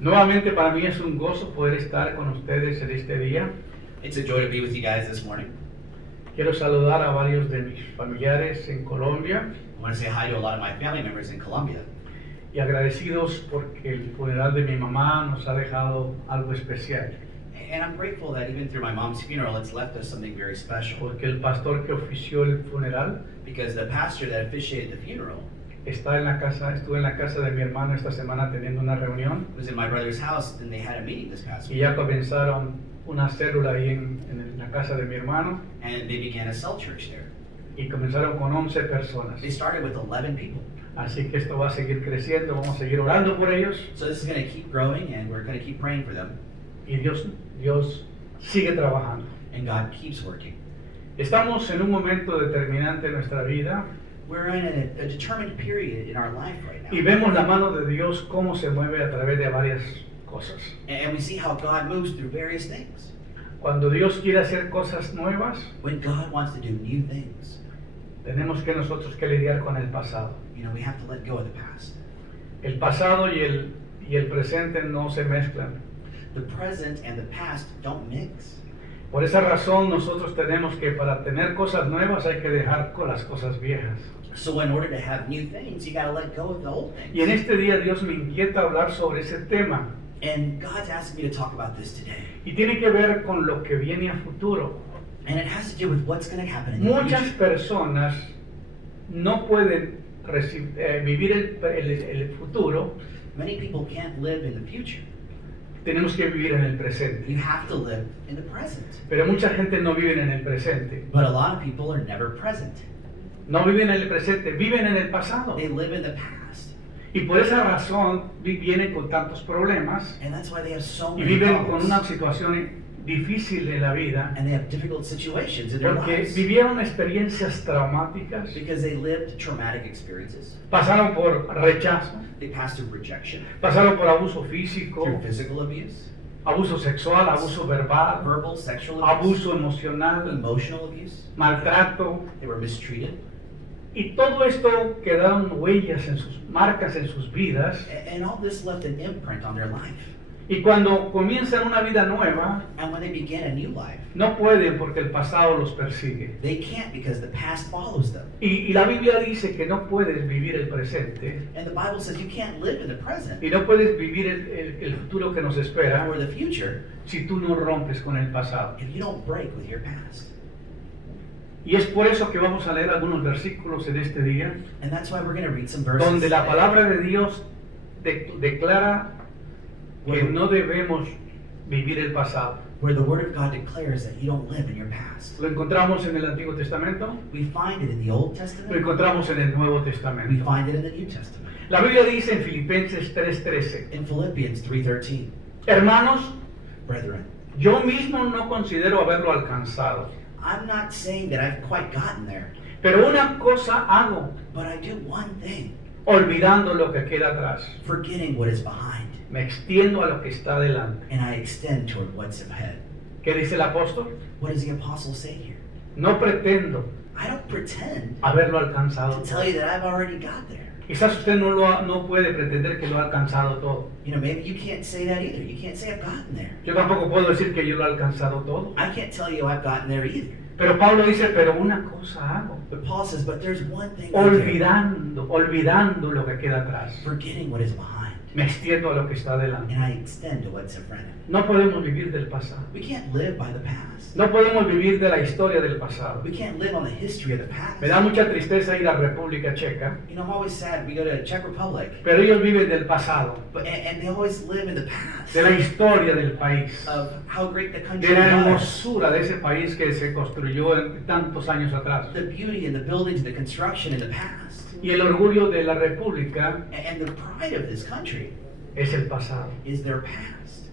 Nuevamente para mí es un gozo poder estar con ustedes en este día. It's a joy to be with you guys this morning. Quiero saludar a varios de mis familiares en Colombia I want to say hi to a lot of my family members in Colombia. y agradecidos porque el funeral de mi mamá nos ha dejado algo especial. And I'm grateful that even through my mom's funeral, it's left us something very special. Porque el pastor que ofició el funeral Because the pastor that officiated the funeral estuvo en la casa de mi hermano esta semana teniendo una reunión was in my brother's house, and they had a meeting this past y week. ya comenzaron una célula ahí en la casa de mi hermano And they began a cell church there. y comenzaron con 11 personas. They started with 11 people. Así que esto va a seguir creciendo, vamos a seguir orando por ellos So this is going to keep growing, and we're going to keep praying for them. y Dios sigue trabajando. And God keeps working. Estamos en un momento determinante en nuestra vida We're in a determined period in our life right y now. vemos la mano de Dios cómo se mueve a través de varias cosas. And we see how God moves through various things. Cuando Dios quiere hacer cosas nuevas, When God wants to do new things, tenemos que nosotros que lidiar con el pasado. we have to let go of the past. El pasado y el presente no se mezclan. The present and the past don't mix. Por esa razón nosotros tenemos que para tener cosas nuevas hay que dejar con las cosas viejas. So in order to have new things, you got to let go of the old things. Y en este día Dios me inquieta hablar sobre ese tema And God's asking me to talk about this today. y tiene que ver con lo que viene a futuro. And it has to do with what's going to happen in the Muchas future. personas no pueden vivir el futuro, Many people can't live in the future. tenemos que vivir en el presente. You have to live in the present. Pero mucha gente no vive en el presente. But a lot of people are never present. No viven en el presente, viven en el pasado. They live in the past. Y por esa razón vienen con tantos problemas And that's why they have so y many viven con problems. una situación difícil en la vida And they have difficult situations in their porque lives. vivieron experiencias traumáticas, Because they lived traumatic experiences. pasaron por rechazo, They passed through rejection, pasaron por abuso físico, through physical abuse, abuso sexual, abuso verbal, verbal, sexual abuse, abuso emocional, emotional abuse. maltrato. They were mistreated. Y todo esto quedaron huellas en sus marcas en sus vidas. And all this left an imprint on their life. Y cuando comienzan una vida nueva, And when they began a new life, no pueden porque el pasado los persigue. they can't because the past follows them. Y la Biblia dice que no puedes vivir el presente And the Bible says you can't live in the present y no puedes vivir el futuro que nos espera or the future si tú no rompes con el pasado. if you don't break with your past. Y es por eso que vamos a leer algunos versículos en este día, And that's why we're going to read some verses donde la today, palabra de Dios declara que no debemos vivir el pasado. where the Word of God declares that you don't live in your past. Lo encontramos en el Antiguo Testamento, We find it in the Old lo Testament. encontramos en el Nuevo We Testamento. find it in the New Testament. La Biblia dice en Filipenses 3:13, In Philippians 3:13, hermanos, brethren, yo mismo no considero haberlo alcanzado, I'm not saying that I've quite gotten there, pero una cosa hago, but I do one thing, olvidando lo que queda atrás, forgetting what is behind, me extiendo a lo que está delante. and I extend toward what's ahead. ¿Qué dice el apóstol? What does the apostle say here? No pretendo I don't pretend haberlo alcanzado to tell todo. you that I've already got there. Quizás usted no puede pretender que lo ha alcanzado todo. You know, maybe you can't say that either. You can't say I've gotten there. Yo tampoco puedo decir que yo lo he alcanzado todo. I can't tell you I've gotten there either. Pero Pablo dice, pero una cosa hago, But Paul says, but there's one thing I do, olvidando lo que queda atrás. forgetting what is behind, Me extiendo a lo que está delante. and I extend to what's in front of me. No podemos vivir del pasado. We can't live by the past. No podemos vivir de la historia del pasado. We can't live on the history of the past. Me da mucha tristeza ir a República Checa, You know, I'm always sad we go to Czech Republic, pero ellos viven del pasado, and they always live in the past de la historia del país, of how great the country de la was, hermosura de ese país que se construyó en tantos años atrás. the beauty and the buildings, the construction in the past, Y el orgullo de la República and the pride of this country es el pasado. is their past.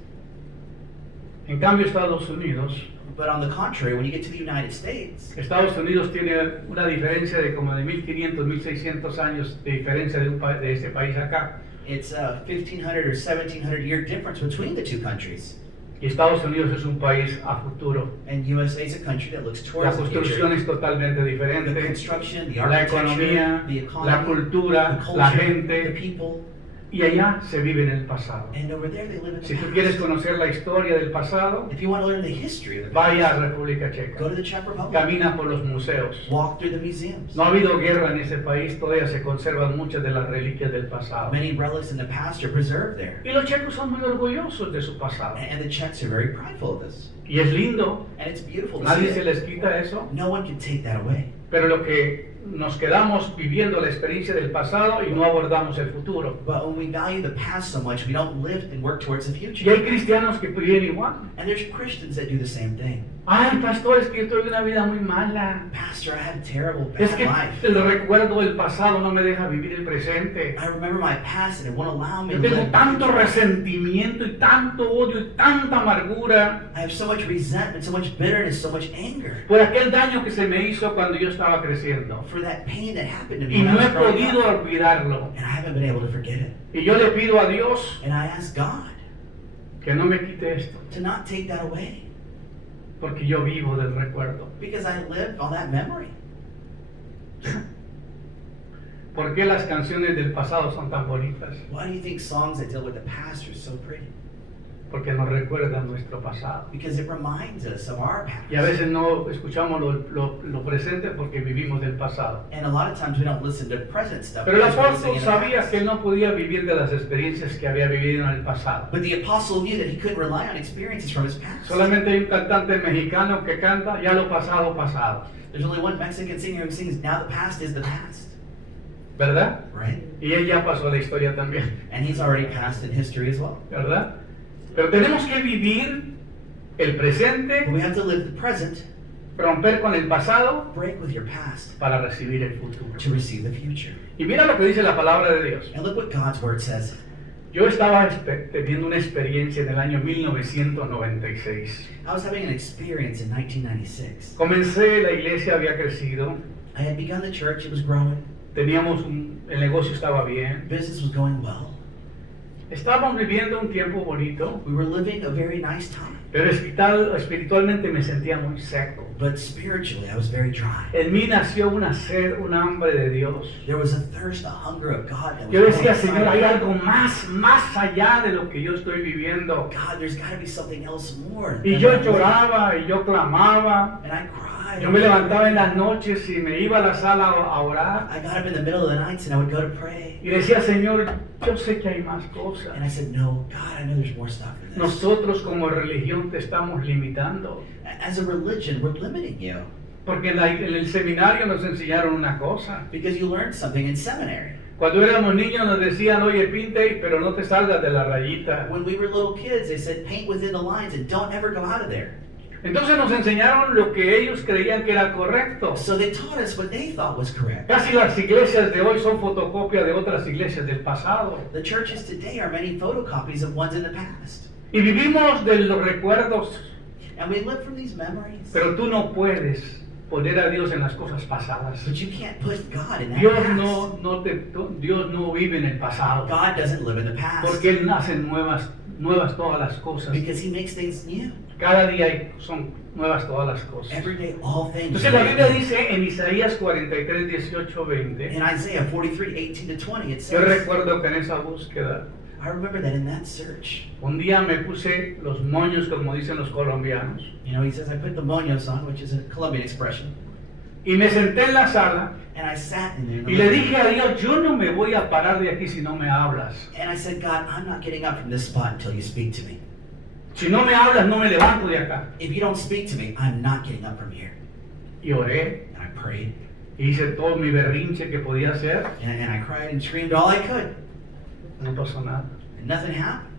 En cambio, Estados Unidos But on the contrary, when you get to the United States, Estados Unidos tiene una diferencia de como de 1500, 1600 años de diferencia de este país acá. it's a 1500 or 1700 year difference between the two countries. Y Estados Unidos es un país a futuro. And USA is a country that looks La towards the construcción future. es totalmente The diferente. construction, the La architecture, economía, the la economy, cultura, the la culture, the gente. people. y allá se vive en el pasado. And over there they live in the Si tú quieres past. conocer la historia del pasado, If you want to learn the history of the vaya a past, República go Checa, to the Czech Republic. camina por los museos. Walk through the museums. No ha habido guerra en ese país, todavía se conservan muchas de las reliquias del pasado. Many relics in the past are preserved there. Y los checos son muy orgullosos de su pasado. And the Czechs are very prideful of this. Y es lindo, And it's beautiful to see nadie se it. les quita eso. No one can take that away. Pero lo que nos quedamos viviendo la experiencia del pasado y no abordamos el futuro. But when we value the past so much, we don't live and work towards the Y future. hay cristianos que viven igual. And there's Christians that do the same thing. Ay, pastor, es que yo tuve una vida muy mala. Pastor, I had a terrible, Es bad que life. el recuerdo del pasado no me deja vivir el presente. I remember my past and it won't allow me Yo to tengo live. the tanto future. resentimiento y tanto odio y tanta amargura I have so much resentment, so much bitterness, so much anger por aquel daño que se me hizo cuando yo estaba creciendo. for that pain that happened to me Y when I no he was growing podido up. olvidarlo. And I haven't been able to forget it. Y yo le pido a Dios And I ask God que no me quite esto, to not take that away porque yo vivo del recuerdo. because I live on that memory. ¿Por qué las canciones del pasado son tan bonitas? Why do you think songs that deal with the past are so pretty? Porque nos recuerdan nuestro pasado. Because it reminds us of our past. Y a veces no escuchamos lo presente porque vivimos del pasado. And a lot of times we don't listen to present stuff. Pero el because we're living apóstol in the sabía past. que él no podía vivir de las experiencias que había vivido en el pasado. But the apostle knew that he couldn't rely on experiences from his past. Solamente hay un cantante mexicano que canta ya lo pasado, pasado. There's only one Mexican singer who sings, now the past is the past. ¿Verdad? Right? Y él ya pasó la historia también. And he's already passed in history as well. ¿Verdad? Pero tenemos que vivir el But presente, we have to live the present, romper con el pasado break with your past para recibir el futuro. to receive the future. Y mira lo que dice la palabra de Dios. And look what God's word says. Yo estaba teniendo una experiencia en el año 1996. I was having an experience in 1996. Comencé, la iglesia había crecido, I had begun the church, it was growing, el negocio estaba bien. business was going well. Estábamos viviendo un tiempo bonito, We were living a very nice time. pero espiritualmente me sentía muy seco. But spiritually, I was very dry. En mí nació una sed, un hambre de Dios. There was a thirst, a hunger of God that was Yo decía, growing Señor, hay inside. algo más allá de lo que yo estoy viviendo. God, there's got to be something else more. Y than yo I'm living. lloraba y yo clamaba. And I cried. Yo me levantaba en las noches y me iba a la sala a orar. I got up in the middle of the nights and I would go to pray. Y decía, Señor, yo sé que hay más cosas. And I said, no, God, I know there's more stuff than this. Nosotros como religión te estamos limitando. As a religion, we're limiting you Porque en el seminario nos enseñaron una cosa. because you learned something in seminary. Cuando éramos niños nos decían, oye, pinte, pero no te salgas de la rayita. When we were little kids, they said, paint within the lines and don't ever go out of there. Entonces nos enseñaron lo que ellos creían que era correcto. So they taught us what they thought was correct. Casi las iglesias de hoy son fotocopia de otras iglesias del pasado. The churches today are many photocopies of ones in the past. Y vivimos de los recuerdos, And we live from these memories. pero tú no puedes poner a Dios en las cosas pasadas. But you can't put God in that Dios past. Dios no vive en el pasado, God doesn't live in the past. porque Él hace nuevas todas las cosas. Because he makes things new. Cada día son nuevas todas las cosas. Every day, all things. Entonces la Biblia dice en Isaías 43, 18, 20, In Isaiah 43, 18 to 20, it yo says, recuerdo que en esa búsqueda, I remember that in that search, un día me puse los moños, como dicen los colombianos, you know, he says, I put the moños on, which is a Colombian expression, y me senté en la sala and I sat in there. in the y le living dije room, a Dios, yo no me voy a parar de aquí si no me hablas. And I said, God, I'm not getting up from this spot until you speak to me. Si no me hablas, no me levanto de acá. If you don't speak to me, I'm not getting up from here. Y oré, And I prayed, y hice todo mi berrinche que podía hacer, and I cried and screamed all I could, no pasó nada. and nothing happened.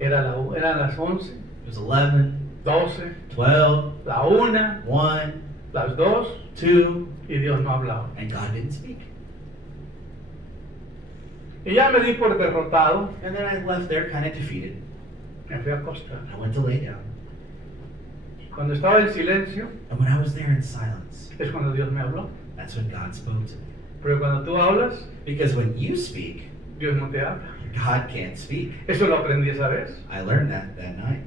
Eran las 11, It was 11, 12, 12, la 1, 1, las 2, 2, y Dios no hablaba. and God didn't speak. Y ya me di por derrotado, And then I left there kind of defeated. me fui a acostar. I went to lay down. Cuando estaba en silencio, And when I was there in silence, es cuando Dios me habló. that's when God spoke to me. Pero cuando tú hablas, Because when you speak, Dios no te habla. God can't speak. Eso lo aprendí esa vez. I learned that night.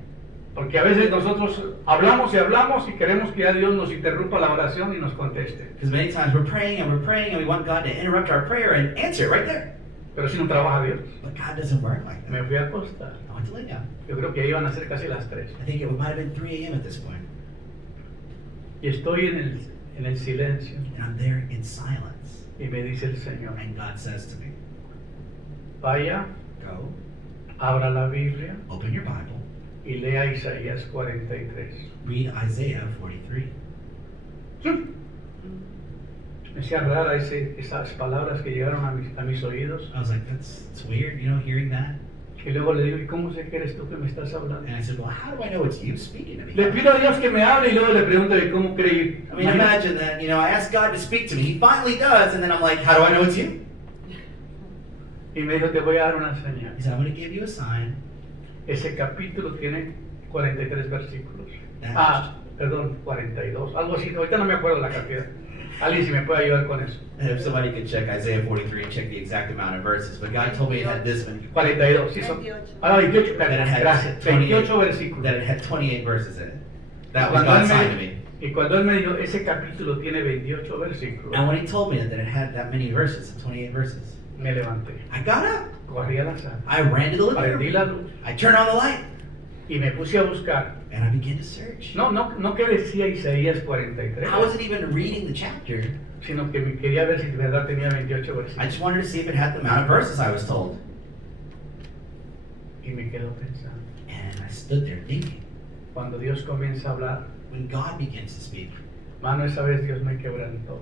Porque a veces nosotros hablamos y queremos que ya Dios nos interrumpa la oración y nos conteste. Because many times we're praying and we want God to interrupt our prayer and answer it right there. Pero si no trabaja Dios, But God doesn't work like that. me fui a acostar. I went to lay down. Yo creo que iban a ser casi las 3. I think it might have been 3 a.m. at this point. Y estoy en el silencio. And I'm there in silence. Y me dice el Señor, And God says to me, vaya, go, abra la Biblia open your Bible, y lea Isaías 43. read Isaiah 43. Me hacía rara esas palabras que llegaron a mis oídos. I was like, it's weird, hearing that. Y luego le digo, ¿y cómo sé que eres tú que me estás hablando? And I said, well, how do I know it's you speaking to me? Le pido a Dios que me hable y luego le pregunto, ¿y cómo creí? I mean, imagine that, I asked God to speak to me. He finally does, and then I'm like, how do I know it's you? Y me dijo, te voy a dar una señal. He said, I'm going to give you a sign. Ese capítulo tiene 43 versículos. Perdón, 42, algo así. Ahorita no me acuerdo la cantidad. Alguien si me puede ayudar con eso. And if somebody could check Isaiah 43 and check the exact amount of verses, but God told me it had this many. 42, sí son. 28, That it had gracias. 28 28 versículos. That it had 28 verses in it. That Y was cuando God's él sign to me- me. Y cuando él me dijo, ese capítulo tiene 28 versículos, And when he told me that it had that many verses, 28 verses, me levanté. I got up. Corrí a la sala, I ran to the living prendí room. la luz I turned on the light. y me puse a buscar. And I began to search. No que decía Isaías 43, I wasn't even reading the chapter. sino que me quería ver si de verdad tenía 28 I versículos. just wanted to see if it had the amount of verses I was told. Y me quedo pensando. And I stood there thinking, Cuando Dios comienza a hablar, when God begins to speak, mano, esa vez Dios me quebrantó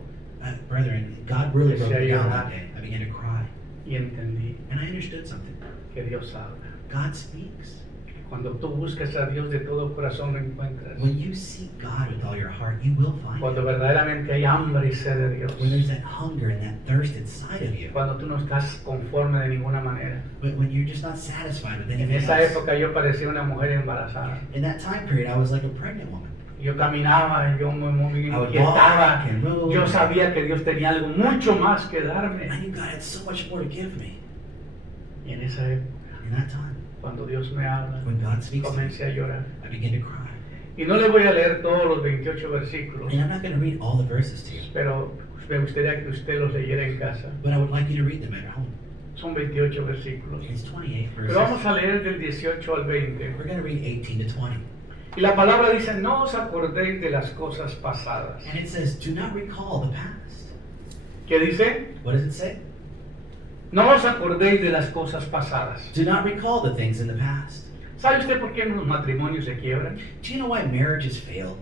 brethren, God really broke me down Yes, that day. I began to cry. y entendí And I understood something. que Dios habla. God speaks. Cuando tú buscas a Dios de todo corazón lo encuentras. When you seek God with all your heart, you will find Cuando Him. verdaderamente hay hambre y sed de Dios. When there's that hunger and that thirst inside of you. Cuando tú no estás conforme de ninguna manera. When you're just not satisfied with En anything esa else. época yo parecía una mujer embarazada. In that time period, I was like a pregnant woman. Yo caminaba, yo me I would inquietaba. walk and move. Yo sabía que Dios tenía algo mucho más que darme. I knew God had so much more to give me. Y en esa época, In that time, cuando Dios me habla, when God speaks to me, comencé a llorar. I began to cry. Y no le voy a leer todos los 28 versículos, And I'm not going to read all the verses to you, pero me gustaría que usted los leyera en casa. but I would like you to read them at home. Son 28 versículos. It's 28 verses. Pero vamos a leer del 18 al 20. We're going to read 18 to 20. Y la palabra dice, no os acordéis de las cosas pasadas. And it says, do not recall the past. ¿Qué dice? What does it say? No os acordéis de las cosas pasadas. Do not recall the things in the past. ¿Sabe usted por qué los matrimonios se quiebran? Do you know why marriages fail?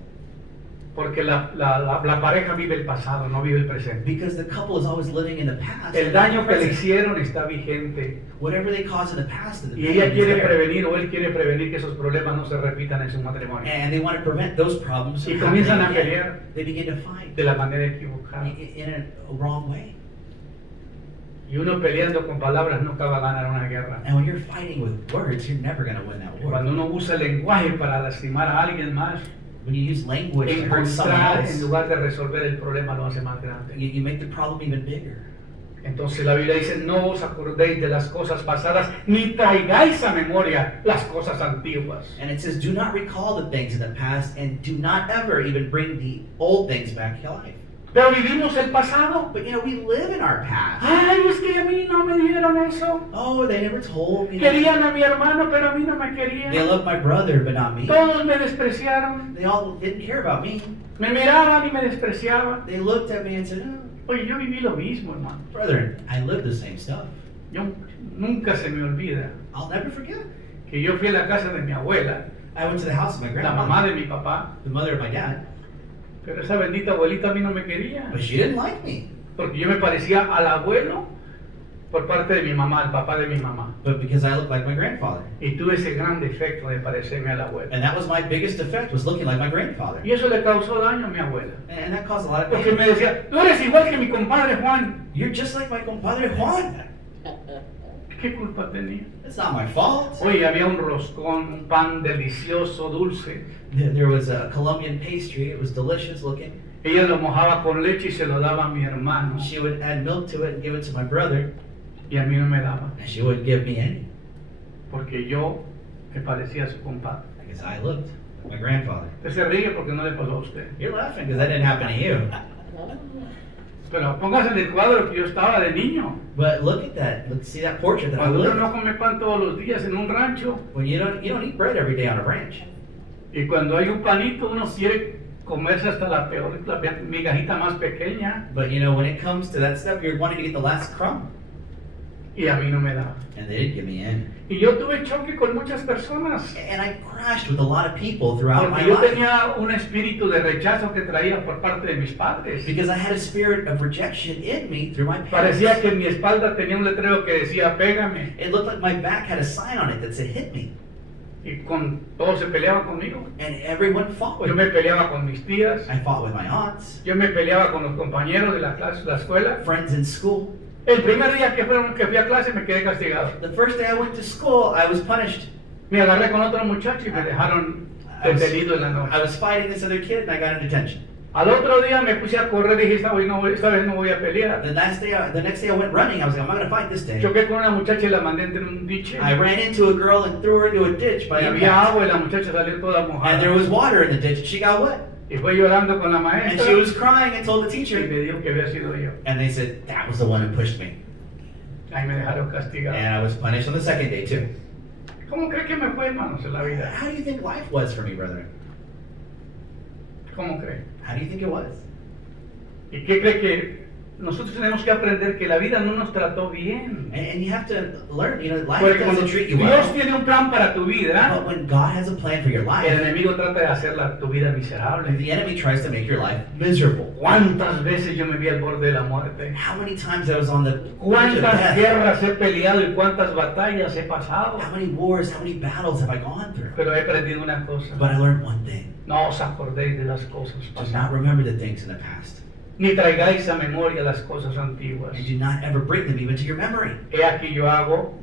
Porque la pareja vive el pasado, no vive el presente. Because the couple is always living in the past. El and not daño the que le present. hicieron está vigente. Whatever they caused in the past, and the Y pain ella is quiere there. prevenir o él quiere prevenir que esos problemas no se repitan en su matrimonio. And they want to prevent those problems Y from comienzan a happening pelear again. They begin to fight de la manera equivocada. in a wrong way. Y uno peleando con palabras nunca va a ganar una guerra. And when you're fighting with words, you're never going to win that war. Cuando uno usa el lenguaje para lastimar a alguien más, When you use language to hurt someone encontrar en else, lugar de resolver el problema lo hace más grande. you make the problem even bigger. Entonces la Biblia dice, no os acordéis de las cosas pasadas, ni traigáis a memoria las cosas antiguas. And it says, do not recall the things in the past, and do not ever even bring the old things back to life. Pero vivimos el pasado. But we live in our past. Ay, es que a mí no me dieron eso. Oh, they never told me. Querían a mi hermano, pero a mí no me They querían. loved my brother, but not me. Todos me despreciaron. They all didn't care about me. Me miraban y me despreciaban. They looked at me and said, oh, Oye, yo viví lo mismo, hermano. brother, I lived the same stuff. Yo nunca se me olvida I'll never forget. que yo fui a la casa de mi abuela, I went to the house of my la grandma, mamá de mi papá, the mother of my dad, pero esa bendita abuelita a mí no me quería. but she didn't like me. Porque yo me parecía al abuelo por parte de mi mamá, al papá de mi mamá. But because I looked like my grandfather. Y tuve ese gran defecto de parecerme al abuelo. And that was my biggest defect, was looking like my grandfather. Y eso le causó daño a mi abuela. And that caused a lot of Porque me pain. decía, tú eres igual que mi compadre Juan. You're just like my compadre Juan. ¿Qué culpa tenía? It's not my fault. Oye, había un roscón, un pan delicioso, dulce. There was a Colombian pastry. It was delicious looking. Ella lo mojaba con leche y se lo daba a mi hermano. She would add milk to it and give it to my brother, Y a mí no me daba. and she wouldn't give me any. Porque yo me parecía a su compadre. Because I looked like my grandfather. Usted se ríe porque no le pasó a usted. You're laughing because that didn't happen to you. Pero póngase en el cuadro que yo estaba de niño. But look at that. Look, see that portrait that I Cuando uno lived. no come pan todos los días en un rancho. When you don't eat bread every day on a ranch. Y cuando hay un panito, uno quiere comerse hasta la peor, la migajita más pequeña. But you know, when it comes to that stuff, you're wanting to get the last crumb. Y a mí no me daba. And they didn't give me in. Y yo tuve choque con muchas personas. And I crashed with a lot of people throughout my Porque yo life. tenía un espíritu de rechazo que traía por parte de mis padres. Because I had a spirit of rejection in me through my parents. Parecía que en mi espalda tenía un letrero que decía, pégame. It looked like my back had a sign on it that said, hit me. Y todos se peleaban conmigo. And everyone fought with Yo me. me peleaba con mis tías. I fought with my aunts, Yo me peleaba con los compañeros de la clase, de la escuela. friends in school. El primer día que fui a clase me quedé castigado. The first day I went to school, I was punished. Me agarré con otro muchacho y me dejaron detenido en la I noche. was fighting this other kid and I got in detention. Al otro día me puse a correr y dije, esta vez no voy a pelear. The next day I went running. I was like, I'm not going to fight this day. Choqué con una muchacha y la mandé entre un diche. I ran into a girl and threw her into a ditch by Y a había path. agua y la muchacha salió toda And there mojada. was water in the ditch. She got wet. Y fue llorando con la And maestra. she was crying and told the Y teacher. me dijo que había sido yo. And they said, that was the one who pushed me. Ahí me dejaron castigado. And I was punished on the second day too. ¿Cómo cree que me fue, hermanos, en la vida? How do you think life was for me, brethren? ¿Cómo cree? How do you think it was? ¿Y qué cree que nosotros tenemos que aprender que la vida no nos trató bien? And you have to learn, life Porque cuando doesn't treat you Dios well. tiene un plan para tu vida, But when God has a plan for your el life, enemigo trata de hacer tu vida miserable. the enemy tries to make your life miserable. ¿Cuántas veces yo me vi al borde de la muerte? How many times I was on the verge of ¿Cuántas death? guerras he peleado y cuántas batallas he pasado? How many wars, how many battles have I gone through? Pero he aprendido una cosa. But I learned one thing. No os acordéis de las cosas Do not pasadas. remember the things in the past. Ni traigáis a memoria las cosas antiguas. And do not ever bring them even to your memory. He aquí yo hago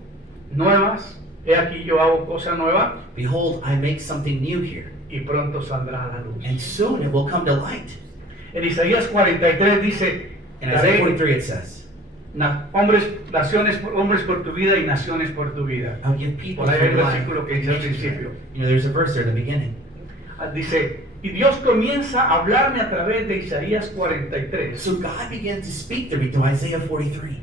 nuevas. He aquí yo hago cosa nueva. Behold, I make something new here. Y pronto saldrá a la luz. And soon it will come to light. En Isaías 43 dice, In Isaiah daré 43 it says, hombres por tu vida y naciones por tu vida. I'll give people Por ahí for hay un your life. versículo que dice al principio. There's a verse there at the beginning. Dice, y Dios comienza a hablarme a través de Isaías 43 So God began to speak to me through Isaiah 43.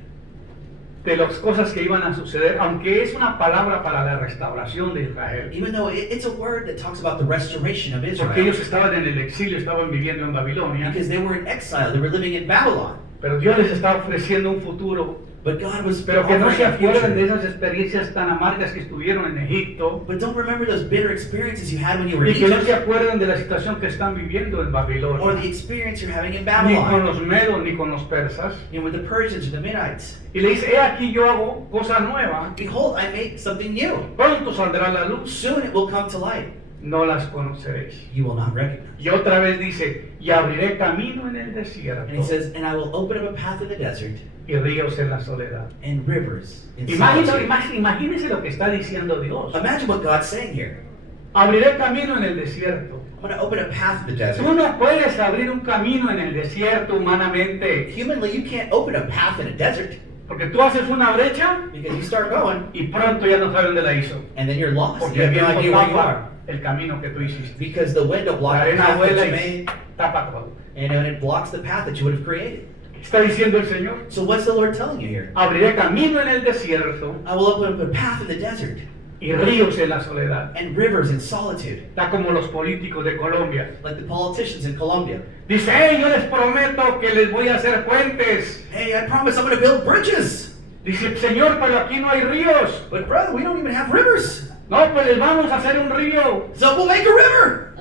de las cosas que iban a suceder, aunque es una palabra para la restauración de Israel. Even though it's a word that talks about the restoration of Porque ellos Israel. estaban en el exilio, estaban viviendo en Babilonia, Because they were in exile, they were living in Babylon. pero Dios les estaba ofreciendo un futuro. But God was Pero que no se offering a acuerden de future. esas experiencias tan amargas que estuvieron en Egipto But don't remember those bitter experiences you had when you were in y que no se Egypt, acuerden de la situación que están viviendo en or Babilonia, the experience you're having in ni con Babylon, los medos ni con los persas. with the Persians or the Midites. Y le dice, he aquí yo hago cosa nueva, Behold, I make something new. pronto saldrá la luz, Soon it will come to light. no las conoceréis. You will not recognize. Y otra vez dice, y abriré camino en el desierto And he says, and I will open up a path in the desert y ríos en la soledad. and rivers in Imagínese, solitude. imagínese lo que está diciendo Dios. Imagine what God's saying here. Abriré camino en el desierto. I'm going to open a path in the Tú desert. no puedes abrir un camino en el desierto humanamente, Humanly, you can't open a path in a desert porque tú haces una brecha because you start going y pronto ya no sabes dónde la hizo, and then you're lost. porque You el have no viento idea where you tapa are el camino que tú hiciste. because the window La blocks the arena path vuela that you y made, tapa todo. and it blocks the path that you would have created. ¿Qué está diciendo el Señor? So what's the Lord telling you here? Abriré camino en el desierto I will open up a path in the desert y ríos en la soledad. and rivers in solitude, Está como los políticos de Colombia. like the politicians in Colombia. Dice, hey, yo les prometo que les voy a hacer puentes. Hey, I promise I'm going to build bridges. Dice, Señor, pero aquí no hay ríos. But brother, we don't even have rivers. No, pues les vamos a hacer un río. So we'll make a river.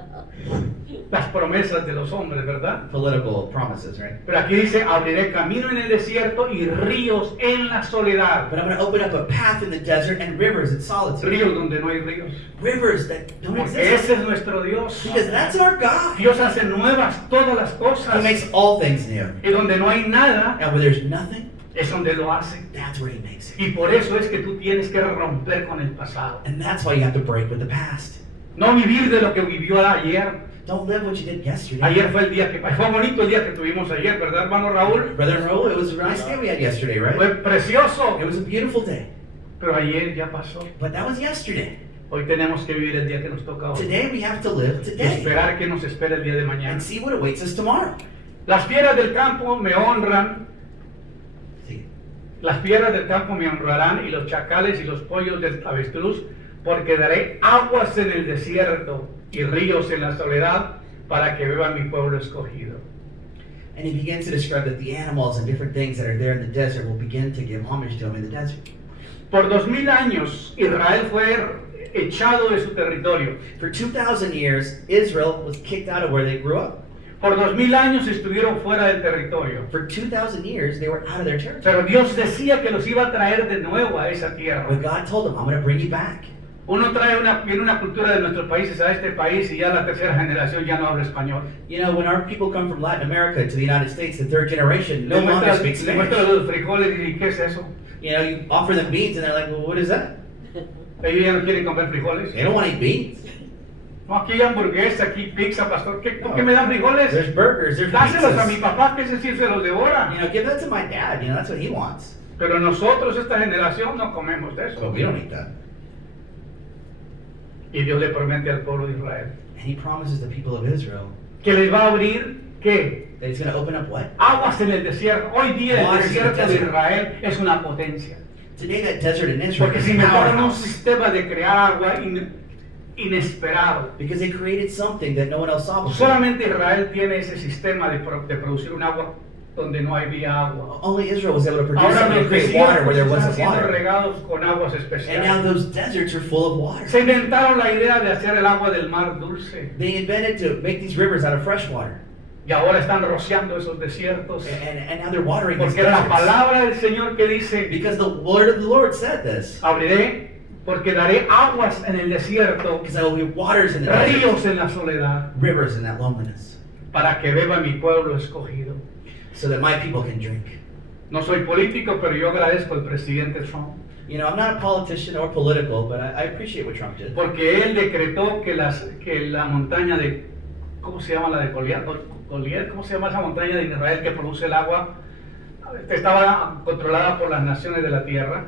Las promesas de los hombres, ¿verdad? Political promises, right? Pero aquí dice, abriré camino en el desierto y ríos en la soledad. But I'm going to open up a path in the desert and rivers in solitude. Ríos donde no hay ríos. Rivers that don't Porque exist. ese es nuestro Dios. Because that's our God. Dios hace nuevas todas las He cosas. makes all things new. Y donde no hay nada, And where there's nothing, es donde lo hace. that's where He makes it. Y por eso es que tú tienes que romper con el pasado. And that's why you have to break with the past. No vivir de lo que vivió ayer. Don't live what you did yesterday. Ayer fue el día que... Fue bonito el día que tuvimos ayer, ¿verdad, hermano Raúl? Brother Raul, it was a nice day we had yesterday, right? Fue precioso. It was a beautiful day. Pero ayer ya pasó. But that was yesterday. Hoy tenemos que vivir el día que nos toca hoy. Today we have to live Y today esperar que nos espera el día de mañana. and see what awaits us tomorrow. Las fieras del campo me honran, Sí. las fieras del campo me honrarán y los chacales y los pollos del avestruz, porque daré aguas en el desierto y ríos en la soledad para que beba mi pueblo escogido. And he begins to describe that the animals and different things that are there in the desert will begin to give homage to him in the desert. Por 2000 años Israel fue echado de su territorio. For 2,000 years, Israel was kicked out of where they grew up. Por 2000 años estuvieron fuera del territorio. For 2,000 years, they were out of their territory. Pero Dios decía que los iba a traer de nuevo a esa tierra. But God told them, I'm going to bring you back. Uno viene una cultura de nuestros países a este país y ya la tercera generación ya no habla español. You know, when our people come from Latin America to the United States, the third generation no Le longer muestras speaks le muestras Spanish. los frijoles y ¿qué es eso? You know, you offer them beans and they're like, well, what is that? Ellos ya no quieren comer frijoles. They don't want to eat beans. No, aquí hay hamburguesa, aquí pizza, pastor. ¿Por qué me dan frijoles? There's burgers, there's Dáselos a mi pizzas. papá, que ese sí se los devora. You know, give that to my dad. You know, that's what he wants. Pero nosotros, esta generación, no comemos de But eso. we don't eat that. Y Dios le promete al pueblo de Israel And he promises the people of Israel que les va a abrir, ¿qué? that he's going to open up what? Aguas en el desierto. Hoy día el Waters in the desierto de desert. Israel es una potencia. Today that desert in Israel Porque is si a inventaron un powerhouse. sistema de crear agua inesperado. Because they created something that no one else saw before. Solamente Israel tiene ese sistema de producir un agua donde no había agua. Only Israel was able to produce Ahora something to los create water where desiertos there están wasn't siendo water. regados con aguas And now especiales. those deserts are full of water. Se inventaron la idea de hacer el agua del mar dulce. They invented to make these rivers out of fresh water. Y ahora están rociando esos desiertos. And now they're watering these Porque la deserts. palabra del Señor que dice, Because the word of the Lord said this. abriré, porque daré aguas en el desierto, Because I will give waters in the desert, ríos en la soledad, rivers in that loneliness, para que beba mi pueblo escogido. so that my people can drink. No soy político, pero yo agradezco al presidente Trump, You know, I'm not a politician or political, but I appreciate what Trump did. porque él decretó que la montaña de, ¿cómo se llama la de Goliat? ¿Cómo se llama esa montaña de Israel que produce el agua? Estaba controlada por las naciones de la tierra,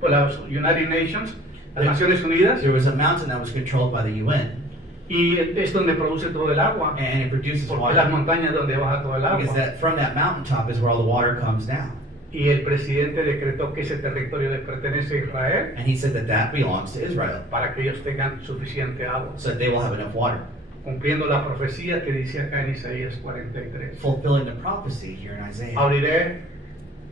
por las United Nations, las Naciones Unidas, There was a mountain that was controlled by the UN, y es donde produce todo el agua, and it produces porque las water. montañas donde baja todo el Because agua. that from that mountaintop is where all the water comes down. Y el presidente decretó que ese territorio le pertenece a Israel And he said that that belongs to Israel, para que ellos tengan suficiente agua, so that they will have enough water, cumpliendo la profecía que dice acá en Isaías 43. fulfilling the prophecy here in Isaiah. Abriré,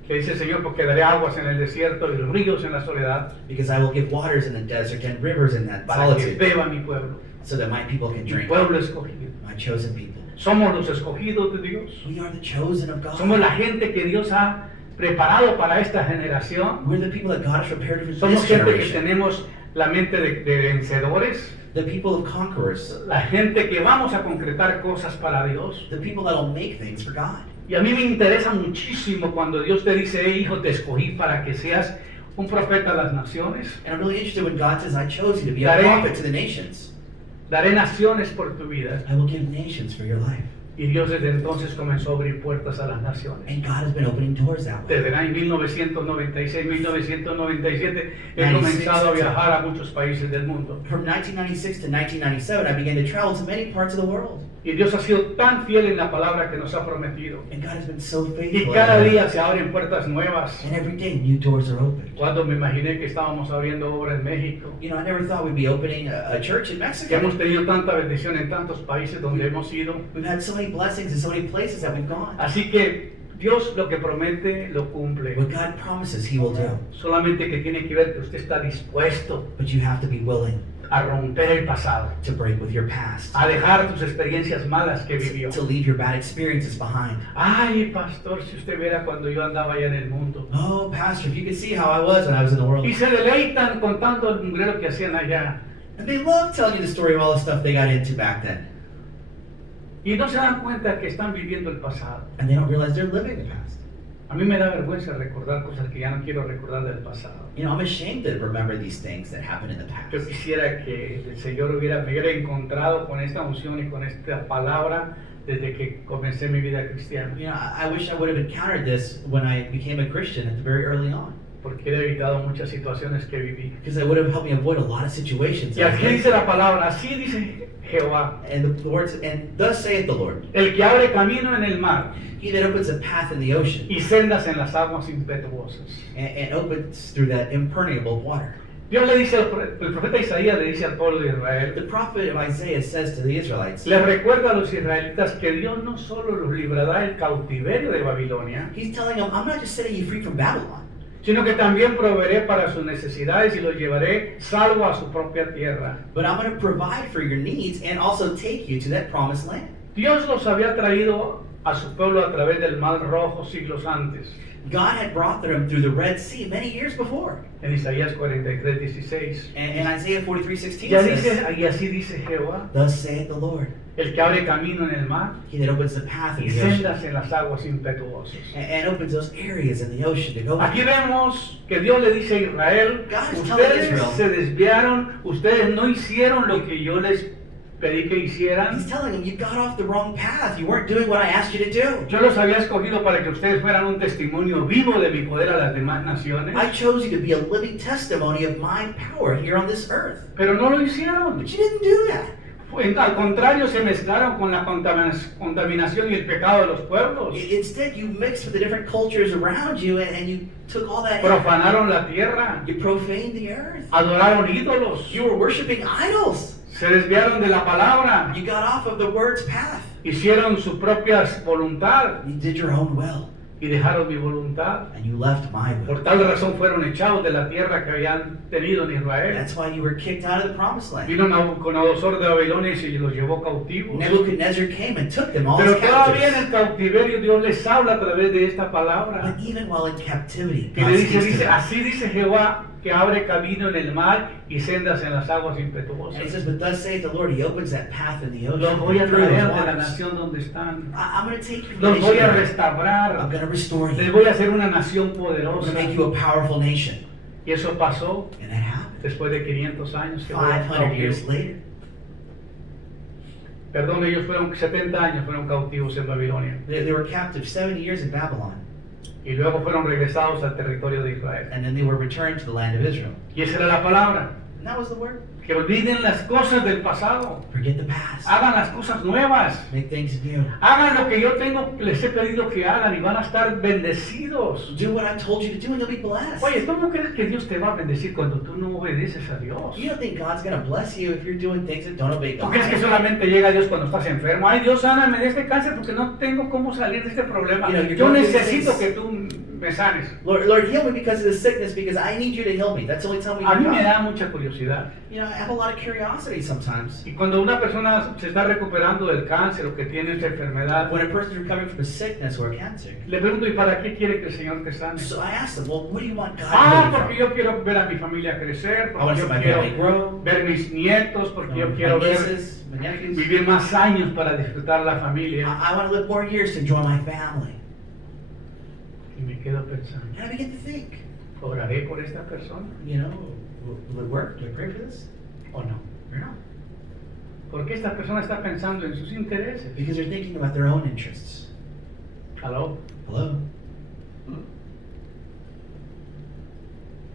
que dice el Señor, porque daré aguas en el desierto y ríos en la soledad, Because I will give waters in the desert and rivers in that para que solitude, beba mi pueblo, so that my people can mi drink, pueblo escogido. my chosen people. Somos los escogidos de Dios. We are the chosen of God. Somos la gente que Dios ha preparado para esta generación. We're the people that God has prepared for Somos this gente que generation. tenemos la mente de vencedores. The people of conquerors. La gente que vamos a concretar cosas para Dios. The people that will make things for God. Y a mí me interesa muchísimo cuando Dios te dice, hey, hijo, te escogí para que seas un profeta a las naciones. And I'm really interested when God says, I chose you to be a Daré- prophet to the nations. Daré naciones por tu vida. I will give nations for your life. Y Dios desde entonces comenzó a abrir puertas a las naciones. And God has been opening doors that way. Desde el año 1996, 1997, he 96. comenzado a viajar a muchos países del mundo. From 1996 to 1997, I began to travel to many parts of the world. Y Dios ha sido tan fiel en la palabra que nos ha prometido. And God has been so Y faithful. cada in it. día se abren puertas nuevas. And every day, new doors are open. Cuando me imaginé que estábamos abriendo obra en México, You know, I never thought we'd be opening a church in que Mexico. hemos tenido tanta bendición en tantos países donde hemos ido. We've had so many blessings in so many places that we've gone. Así que Dios lo que promete lo cumple. What God promises, He will do. Solamente que tiene que ver que usted está dispuesto But you have to be willing a romper el pasado, to break with your past, a dejar tus experiencias malas que vivió. to leave your bad experiences behind. Ay, pastor, si usted viera cuando yo andaba allá en el mundo. Oh, Pastor, if you could see how I was when I was in the world. Y se deleitan contando el mugrero que hacían allá. And they love telling you the story of all the stuff they got into back then. Y no se dan cuenta que están viviendo el pasado. And they don't realize they're living the past. A mí me da vergüenza recordar cosas que ya no quiero recordar del pasado. You know, I'm ashamed to remember these things that happened in the Yo past. quisiera que el Señor me hubiera encontrado con esta unción y con esta palabra desde que comencé mi vida cristiana. You know, I wish I would have encountered this when I became a Christian at the very early on. Porque he evitado muchas situaciones que viví. Because it would have helped me avoid a lot of situations. Y that I aquí went dice la through. palabra, así dice Jehová, And the words, and thus saith the Lord, el que abre camino en el mar He that opens a path in the ocean, y sendas en las aguas impetuosas. and opens through that impermeable water. Dios le dice, el profeta Isaías le dice al pueblo de The Israel, prophet of Isaiah says to the Israelites, les recuerda a los israelitas que Dios no solo los librará del cautiverio de Babilonia, He's telling them, I'm not just setting you free from Babylon, sino que también proveeré para sus necesidades y los llevaré salvo a su propia tierra. but I'm going to provide for your needs and also take you to that promised land. Dios los había traído a su pueblo a través del Mar Rojo siglos antes. God had brought them through the Red Sea many years before. En Isaías 43:16. And Isaiah 43:16 Ya says, dice, y así dice Jehová, thus saith the Lord, el que abre camino en el mar He that opens the path y in the ocean, sendas en las aguas impetuosas. and opens those areas in the ocean to go. Aquí vemos que Dios le dice a Israel, God is telling ustedes Israel. se desviaron, ustedes no hicieron lo que yo les pedí que hicieran. He's telling them, you got off the wrong path. You weren't doing what I asked you to do. Yo los había escogido para que ustedes fueran un testimonio vivo de mi poder a las demás naciones, I chose you to be a living testimony of my power here on this earth. pero no lo hicieron. But you didn't do that. Al contrario, se mezclaron con la contaminación y el pecado de los pueblos. Instead, you mixed with the different cultures around you and you took all that in. Profanaron la tierra, You profaned the earth. adoraron ídolos, You were worshiping idols. se desviaron de la palabra, You got off of the word's path. hicieron su propia voluntad You did your own will. y dejaron mi voluntad. And you left my will. Por tal razón fueron echados de la tierra que habían tenido en Israel. That's why you were kicked out of the promised land. Vino Nabucodonosor de Babilonia y se los llevó cautivos. Nebuchadnezzar came and took them all Pero as todavía en captives. el cautiverio Dios les habla a través de esta palabra. But even while in captivity, Y God le speaks to dice, them. así dice Jehová, que abre camino en el mar y sendas en las aguas And he impetuosas. says, but thus saith the Lord, He opens that path in the ocean. Los voy a through those traer de la waters. nación donde están. I'm going to take you from Los the voy a nation. I'm restaurar. going to restore Les you. voy a hacer una nación I'm going poderosa. to make you a powerful nation. Y eso pasó And that happened. después de 500 años que fueron 500 years cautivos. later. Perdón, ellos fueron 70 años fueron cautivos en Babilonia. They were captive 70 years in Babylon. Y luego fueron regresados al territorio de Israel. And then they were returned to the land of Israel. Y esa era la palabra. And that was the word. Que olviden las cosas del pasado. Forget the past. Hagan las cosas nuevas. Make things new. Hagan lo que yo les he pedido que hagan y van a estar bendecidos. Do what I've told you to do and you'll be blessed. Oye, ¿tú no crees que Dios te va a bendecir cuando tú no obedeces a Dios? You don't think God's going to bless you if you're doing things that don't obey ¿Tú God? crees que solamente llega Dios cuando estás enfermo? Ay, Dios, sáname de este cáncer porque no tengo cómo salir de este problema. You know, you're Yo going through necesito things- que tú me sanes. Lord, heal me because of this sickness because I need you to heal me. That's the only time we A mí can me God. da mucha curiosidad. You know, I have a lot of curiosity sometimes. Y cuando una persona se está recuperando del cáncer o que tiene esta enfermedad, When a person's recovering from a sickness or a cancer, le pregunto, ¿y para qué quiere que el Señor te sane? so I ask them, well, what do you want God Ah, to porque heal you yo quiero ver a mi familia crecer, from? I want porque to see yo my quiero family grow. ver mis nietos, porque yo quiero My ver nieces, my nephews. vivir más años para disfrutar la familia. I want to live more years to enjoy my family. Y me quedo pensando, And I begin to think, ¿oraré por esta persona you know, will it work? Do I pray for this? o no? Or not? Porque esta persona está pensando en sus intereses. Because they're thinking about their own interests. ¿Aló? Hello?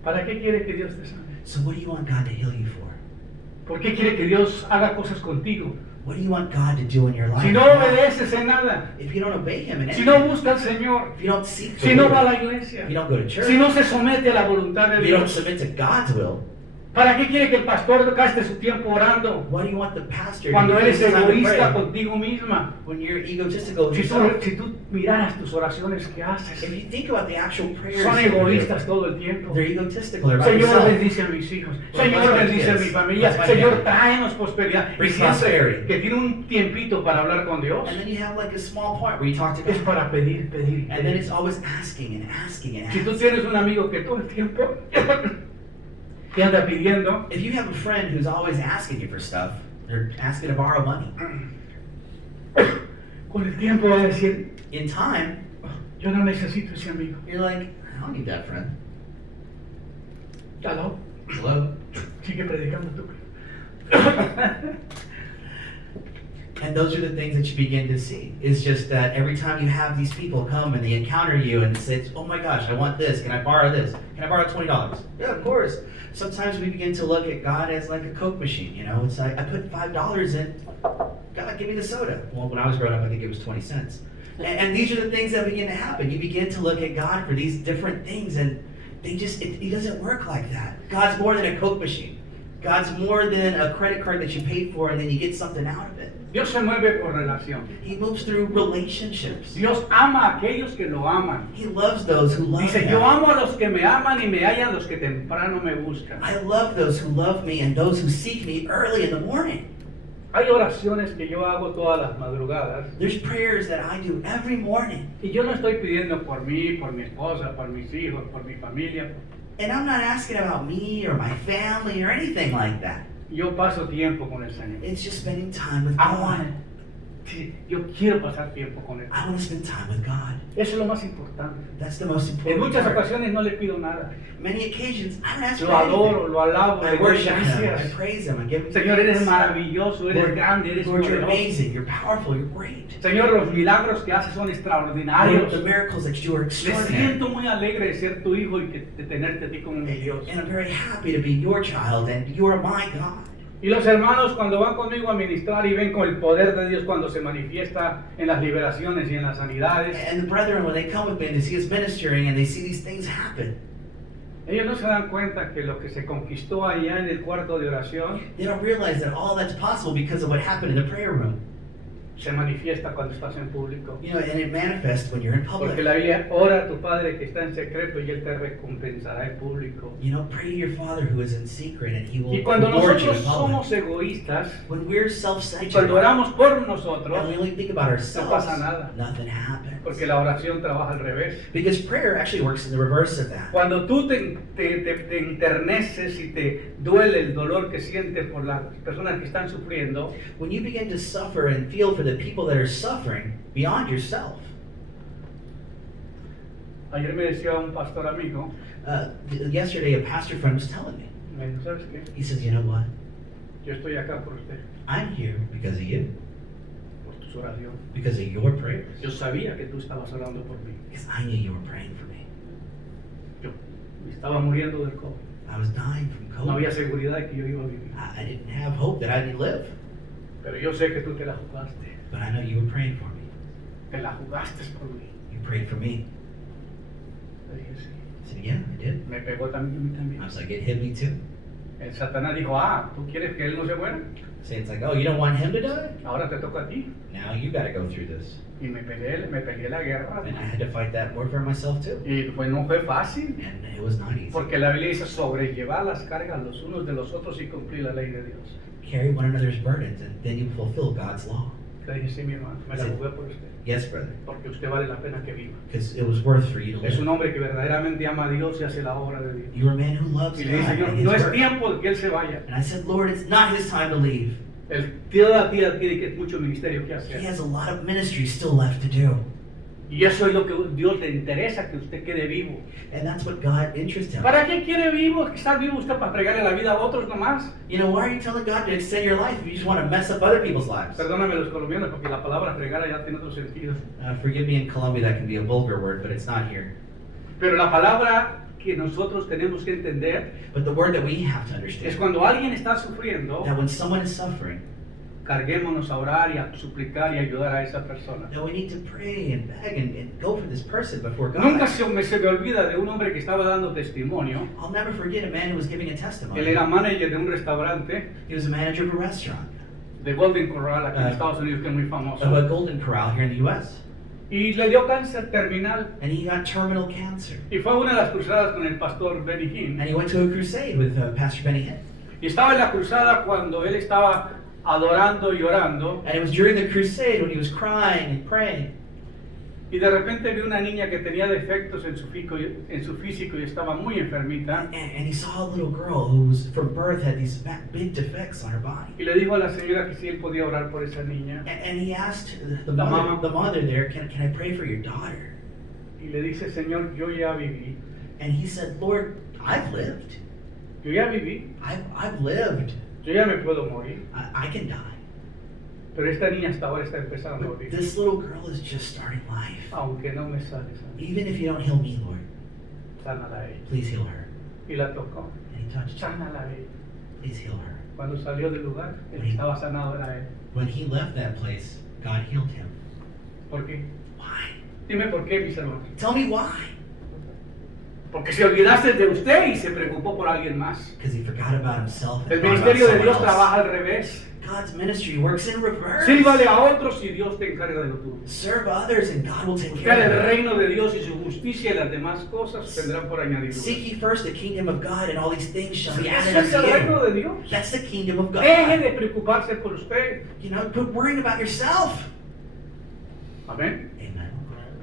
¿Para qué quiere que Dios te sane? So what do you want God to heal you for? ¿Por qué quiere que Dios haga cosas contigo? What do you want God to do in your life? Si no obedeces en nada, If you don't obey Him in si anything, no busca al Señor, if you don't seek the si no va a Lord, la iglesia, if you don't go to church, si no se somete a la voluntad de if you don't Dios, submit to God's will, ¿para qué quiere que el pastor gaste su tiempo orando what do you want the pastor cuando to do eres this time to egoísta pray? contigo misma? When you're egotistical with Si yourself? tú miraras tus oraciones que If haces, you think about the actual prayers, son that you do, egoístas todo el tiempo. they're egotistical about Señor, yourself. bendice a mis hijos. Well, Señor, bless my bendice a kids. mi familia. Bless my Señor, family. tráenos prosperidad. Y Bring siempre prosperity. que tiene un tiempito para hablar con Dios, And then you have like a small point where you talk to es God. para pedir, pedir. And then it's always asking and asking and Si tú asking. tienes un amigo que todo el tiempo te anda pidiendo, If you have a friend who's always asking you for stuff, they're asking to borrow money. con el tiempo va a decir, In time, yo no necesito ese amigo. you're like, I don't need that friend. ¿Aló? Hello? Sigue predicando tú. And those are the things that you begin to see. It's just that every time you have these people come and they encounter you and say, oh my gosh, I want this. Can I borrow this? Can I borrow $20? Yeah, of course. Sometimes we begin to look at God as like a Coke machine. You know, it's like, I put $5 in. God, give me the soda. Well, when I was growing up, I think it was 20 cents. And these are the things that begin to happen. You begin to look at God for these different things, and He doesn't work like that. God's more than a Coke machine. God's more than a credit card that you paid for and then you get something out of it. Dios se mueve por relación. He moves through relationships. Dios ama a aquellos que lo aman. He loves those who love Dice, Him. yo amo a los que me aman y me hallan los que temprano me buscan. I love those who love me and those who seek me early in the morning. Hay oraciones que yo hago todas las madrugadas. There's prayers that I do every morning. Y yo no estoy pidiendo por mí, por mi esposa, por mis hijos, por mi familia. And I'm not asking about me or my family or anything like that. Yo paso tiempo con el Señor. It's just spending time with I God. want it. Sí, yo quiero pasar tiempo con Él. I want to spend time with God. Eso es lo más importante. That's the most En important muchas part. ocasiones no le pido nada. Many occasions, I don't ask for Lo adoro, anything. lo alabo, I le doy worship Him. I gracias. praise Him. I give Him Señor, eres thanks. maravilloso, eres Lord, grande, eres Lord, you're poderoso. amazing. You're powerful. You're great. Señor, los milagros que haces son Lord, extraordinarios. the miracles that you do are Me extraordinary. siento muy alegre de ser tu hijo y de tenerte a ti como mi Dios. And I'm very happy to be your child, and you are my God. Y los hermanos cuando van conmigo a ministrar y ven con el poder de Dios cuando se manifiesta en las liberaciones y en las sanidades, And the brethren, when they come with me and they see us ministering and they see these things happen, ellos no se dan cuenta que lo que se conquistó allá en el cuarto de oración they don't realize that all that's possible because of what happened in the prayer room. se manifiesta cuando estás en público. You know, and it manifests when you're in Porque public. la Biblia, ora a tu Padre que está en secreto y Él te recompensará en público. You know, pray to your Father who is in secret, and He will Y cuando reward you nosotros in public. somos egoístas When we're y self-centered cuando oramos por and we nosotros, only think about ourselves, pasa nada. nothing happens. porque la oración trabaja al revés. Because prayer actually works in the reverse of that. Cuando tú te enterneces y te duele el dolor que sientes por las personas que están sufriendo, When you begin to suffer and feel for the people that are suffering beyond yourself. ayer me decía un pastor amigo, Yesterday, a pastor friend was telling me. me dijo, ¿sabes qué? He says, you know what? Yo estoy acá por usted, I'm here because of you, por tus oraciones. because of your prayers. Yo sabía que tú estabas orando por mí. Because I knew you were praying for me. Yo me estaba muriendo del COVID. I was dying from No había COVID. seguridad de que yo iba a vivir. I didn't have hope that I'd live, Pero yo sé que tú te la jugaste. but I know you were praying for me. Te la jugaste por mí. You prayed for me. Le dije, sí. I said, yeah, I did. Me pegó también a mí I también. was like, it hit me too. El Satanás dijo, ¿tú quieres que él no se muera? So it's like, oh, you don't want him to die? Ahora te toca a ti. Now you got to go through this. Y me peleé la guerra. And I had to fight that warfare myself too. Y pues no fue fácil. And it was not easy. Porque la Biblia dice sobrellevar las cargas los unos de los otros y cumplir la ley de Dios. Carry one another's burdens, and then you fulfill God's law. Le dije, sí, mi hermano, me la Sí. jugué por usted. Yes, brother. Porque usted vale la pena que viva. Because it was worth for you to Es un live. hombre que verdaderamente ama a Dios y hace la obra de Dios. You're a man who loves Y God le dije, Señor, and His no es work. tiempo de que él se vaya. And I said, Lord, it's not His time to leave. Él todavía tiene que mucho ministerio que He hacer. has a lot of ministry still left to do. Y eso es lo que Dios le interesa, que usted quede vivo. And that's what God interests Him. ¿Para qué quiere vivo? ¿Estar vivo usted para fregarle la vida a otros nomás? You know, why are you telling God to extend your life if you just want to mess up other people's lives? Perdóname los colombianos porque la palabra fregar ya tiene otro sentido. Forgive me, in Colombia that can be a vulgar word, but it's not here. Pero la palabra que nosotros tenemos que entender But the word that we have to es understand, cuando alguien está sufriendo, that when someone is suffering, carguémonos a orar y a suplicar y ayudar a esa persona. that we need to pray and beg and go for this person before God. Nunca se me olvida de un hombre que estaba dando testimonio. I'll never forget a man who was giving a Él testimony. era manager de un restaurante He was a manager of a restaurant, de Golden Corral aquí en Estados Unidos, que es muy famoso. of a Golden Corral here in the U.S. Y le dio cáncer terminal. And he got terminal cancer. Y fue a una de las cruzadas con el pastor Benny Hinn. And he went to a crusade with Pastor Benny Hinn. Y estaba en la cruzada cuando él estaba adorando y orando. And it was during the crusade when he was crying and praying. Y de repente vio una niña que tenía defectos en su físico y estaba muy enfermita. And he saw a little girl who was, from birth, had these big defects on her body. Y le dijo a la señora que si él podía orar por esa niña. And he asked the mama. mother there, can I pray for your daughter? Y le dice, Señor, yo ya viví. And he said, Lord, I've lived. Yo ya viví. I've lived. Yo ya me puedo morir. I can die. Pero esta niña hasta ahora está empezando a But vivir. this little girl is just starting life. Aunque no me sale, Señor, Even if you don't heal me, Lord, sánala a ella. please heal her. Y la tocó. And he touched her. Sánala a ella. Please heal her. Cuando salió del lugar, el que estaba sanado era él. When he left that place, God healed him. ¿Por qué? Why? Dime por qué, mis hermanos. Tell me why. Porque se olvidaste de usted y se preocupó por alguien más. Because he forgot about himself and El thought about ministerio de someone Dios else. trabaja al revés. God's ministry works in reverse. Sírvale a otros y Dios te encarga de lo tuyo. Serve others and God will take Buscar care el of it. reino de Dios y su justicia y las demás cosas vendrán por añadidura. Seek ye first the kingdom of God, and all these things shall be added Eso es el unto reino you. de Dios. That's the kingdom of Deje God. de preocuparse por usted. You know, quit worrying about yourself. Amén. Amen.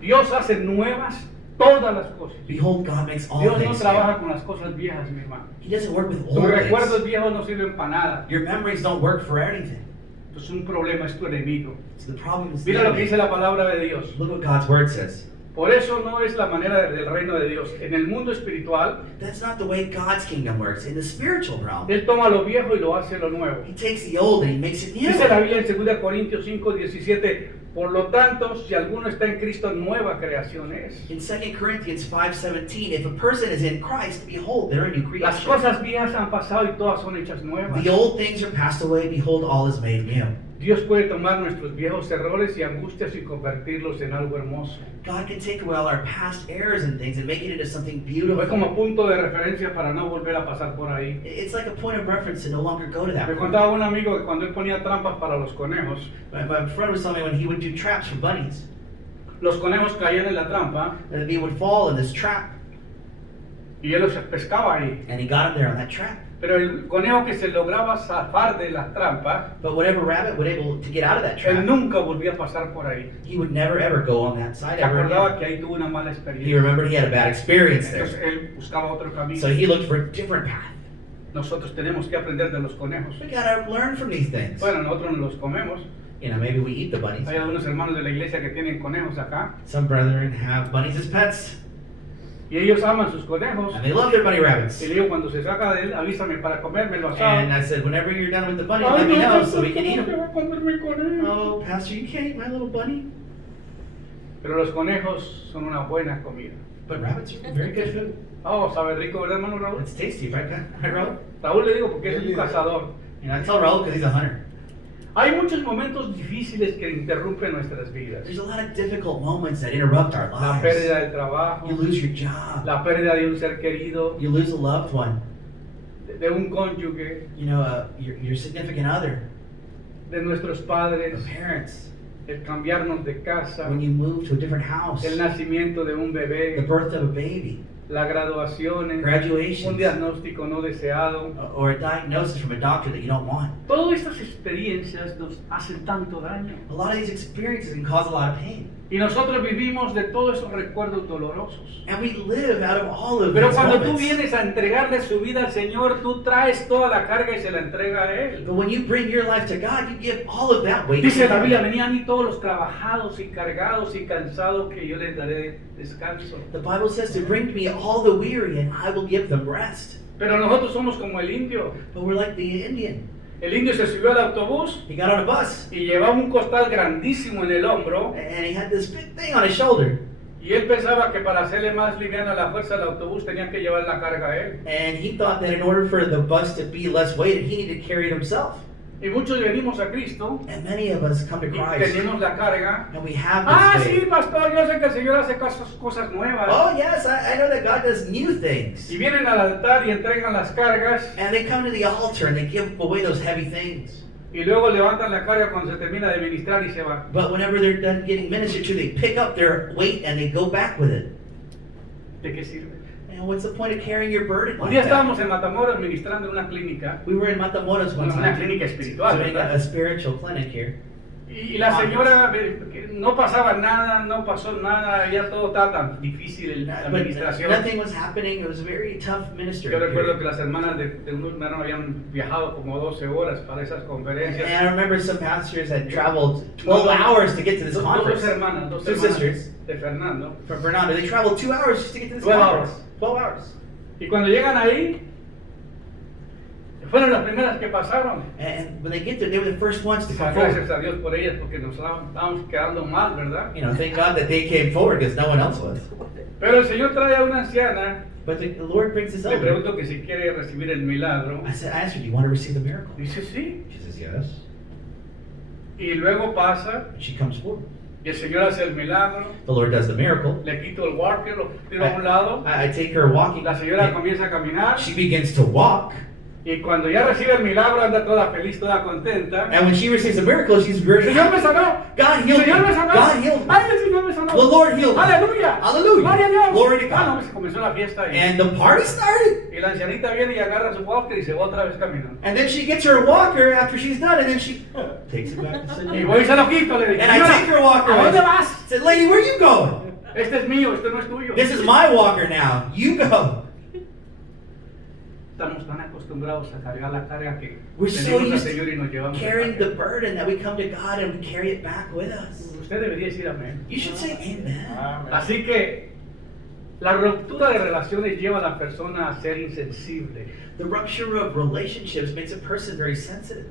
Dios hace nuevas todas las cosas. Behold, God makes all Dios no things trabaja new. con las cosas viejas, mi hermano. He doesn't work with Tus old recuerdos things. viejos no sirven para nada. Your memories don't work for anything. Entonces un problema es tu enemigo. So the problem is the Mira lo que enemy. dice la palabra de Dios. Look what God's word says. Por eso no es la manera del reino de Dios. En el mundo espiritual, That's not the way God's kingdom works. In the spiritual realm, Él toma lo viejo y lo hace lo nuevo. He takes the old and He makes it new. Dice la Biblia en 2 Corintios 5, 17, por lo tanto, si alguno está en Cristo, nueva creación es. In 2 Corinthians 5:17, if a person is in Christ, behold, they're a new Las creation. cosas viejas han pasado y todas son hechas nuevas. The old things are passed away, behold, all is made new. Dios puede tomar nuestros viejos errores y angustias y convertirlos en algo hermoso. God can take away all our past errors and things and make it into something Fue beautiful. como punto de referencia para no volver a pasar por ahí. It's like a point of reference to no longer go to that Me point. contaba un amigo que cuando él ponía trampas para los conejos, My friend was telling me when he would do traps for bunnies, los conejos caían en la trampa that they would fall in this trap, y él los pescaba ahí. and he got them there on that trap. Pero el conejo que se lograba zafar de la trampa, But whatever rabbit was able to get out of that él trap, nunca volvía a pasar por ahí. he would never ever go on that side Se ever acordaba again. que ahí tuvo una mala He experiencia. remembered he had a bad experience Entonces there. él buscaba otro camino. So he looked for a different path. Nosotros tenemos que aprender de los conejos. We gotta learn from these things. Bueno, nosotros no los comemos. You know, maybe we eat the bunnies. Hay algunos hermanos de la iglesia que tienen conejos acá Some brethren have bunnies as pets, y ellos aman sus conejos. and they love their bunny rabbits. Y le digo, cuando se saca de él, avísame para comérmelo And asado. I said, whenever you're done with the bunny, Ay, let me no, know no, so we can eat ¿cómo te them. va a comer mi conejo? Oh, Pastor, you can't eat my little bunny. Pero los conejos son una buena comida. But rabbits are very good food. Oh, sabe rico, ¿verdad, hermano Raúl? It's tasty, right, right, Raul? Raúl le digo porque es un cazador. And I tell Raul because he's a hunter. Hay muchos momentos difíciles que interrumpen nuestras vidas. There's a lot of difficult moments that interrupt our La lives. pérdida del trabajo, You lose your job. la pérdida de un ser querido, You lose a loved one. de un cónyuge, You know, your significant other, de nuestros your padres, parents. el cambiarnos de casa, When you move to a different house, el nacimiento de un the bebé, birth of a baby, la graduación, un graduations, diagnóstico no deseado. or a diagnosis from a doctor that you don't want. Todas estas experiencias nos hacen tanto daño. A lot of these experiences can cause a lot of pain. Y nosotros vivimos de todos esos recuerdos dolorosos. And we live out of all of Pero these cuando tú moments. vienes a entregarle su vida al Señor, tú traes toda la carga y se la entrega a Él. But when you bring your life to God, you give all of that weight Dice to la Him. Biblia, venid a mí todos los trabajados y cargados y cansados que yo les daré descanso. The Bible says to bring to me all the weary and I will give them rest. Pero nosotros somos como el indio. But we're like the Indian. El indio se subió al autobús He got on a bus y llevaba un costal grandísimo en el hombro and he had this big thing on his shoulder. y él pensaba que para hacerle más liviana la fuerza del autobús tenía que llevar la carga a él. And he thought that in order for the bus to be less weighted, he needed to carry it himself. Y muchos venimos a Cristo And many of us come to y Christ tenemos la carga. and we have Ah, this sí, weight. pastor, yo sé que el Señor hace cosas nuevas. Oh, yes, I know that God does new things. Y vienen al altar y entregan las cargas And they come to the altar and they give away those heavy things. y luego levantan la carga cuando se termina de ministrar y se van. But whenever they're done getting ministered to, they pick up their weight and they go back with it. ¿De qué sirve? And what's the point of carrying your burden Un like día that? estábamos en Matamoros ministrando en una clínica, We were in Matamoros one una time clínica espiritual, doing ¿verdad? a spiritual clinic here. Y la señora, que no pasaba nada, no pasó nada, ya todo estaba tan difícil la But administración. nothing was happening. It was a very tough ministry. Yo recuerdo que period. las hermanas de un hermano habían viajado como 12 horas para esas And conferencias. I remember some pastors had traveled 12 hours to get to this Dos conference. hermanas, dos Two hermanas sisters de Fernando. from Fernando. They traveled 2 hours just to get to this 12 conference. hours. 12 hours. Y cuando llegan ahí, Fueron las primeras que pasaron. And when they get there, they were the first ones to come Gracias forward. a Dios por ellas, porque nos estábamos quedando mal, ¿verdad? You know, thank God that they came forward because no one else was. Pero el Señor trae a una anciana. But the Lord brings this Le over. pregunto que si quiere recibir el milagro. I asked her, do you want to receive the miracle? Dice sí. She says, yes. Y luego pasa, And she comes forward. y el Señor hace el milagro. The Lord does the miracle. Le quito el walker, lo tiro a un lado. I take her walking. La señora comienza a caminar. She begins to walk. Y cuando ya recibe el milagro, anda toda feliz, toda contenta. And when she receives the miracle, she's El very Señor me happy. sanó. God El healed me. Señor me sanó. God healed me. Ay, el Señor me sanó. The Lord healed me. Aleluya. Hallelujah. Gloria a Dios. Glory to God. Ah, no, se comenzó la fiesta ahí. And the party started. Y la ancianita viene y agarra su walker y se va otra vez caminando. And then she gets her walker after she's done, and then she takes it back to San Y Diego. voy y se lo quito, le digo. And I "Señora, take her walker. ¿a and dónde I vas? said, lady, where you going? Este es mío, este no es tuyo. This is my walker now. You go. Estamos tan acostumbrados a cargar la carga que We're so tenemos al used Señor y nos to llevamos. carrying el the paquete. burden that we come to God and we carry it back with us. Usted debería decir amén. You should say amen. Así que la ruptura de relaciones lleva a la persona a ser insensible. The rupture of relationships makes a person very sensitive.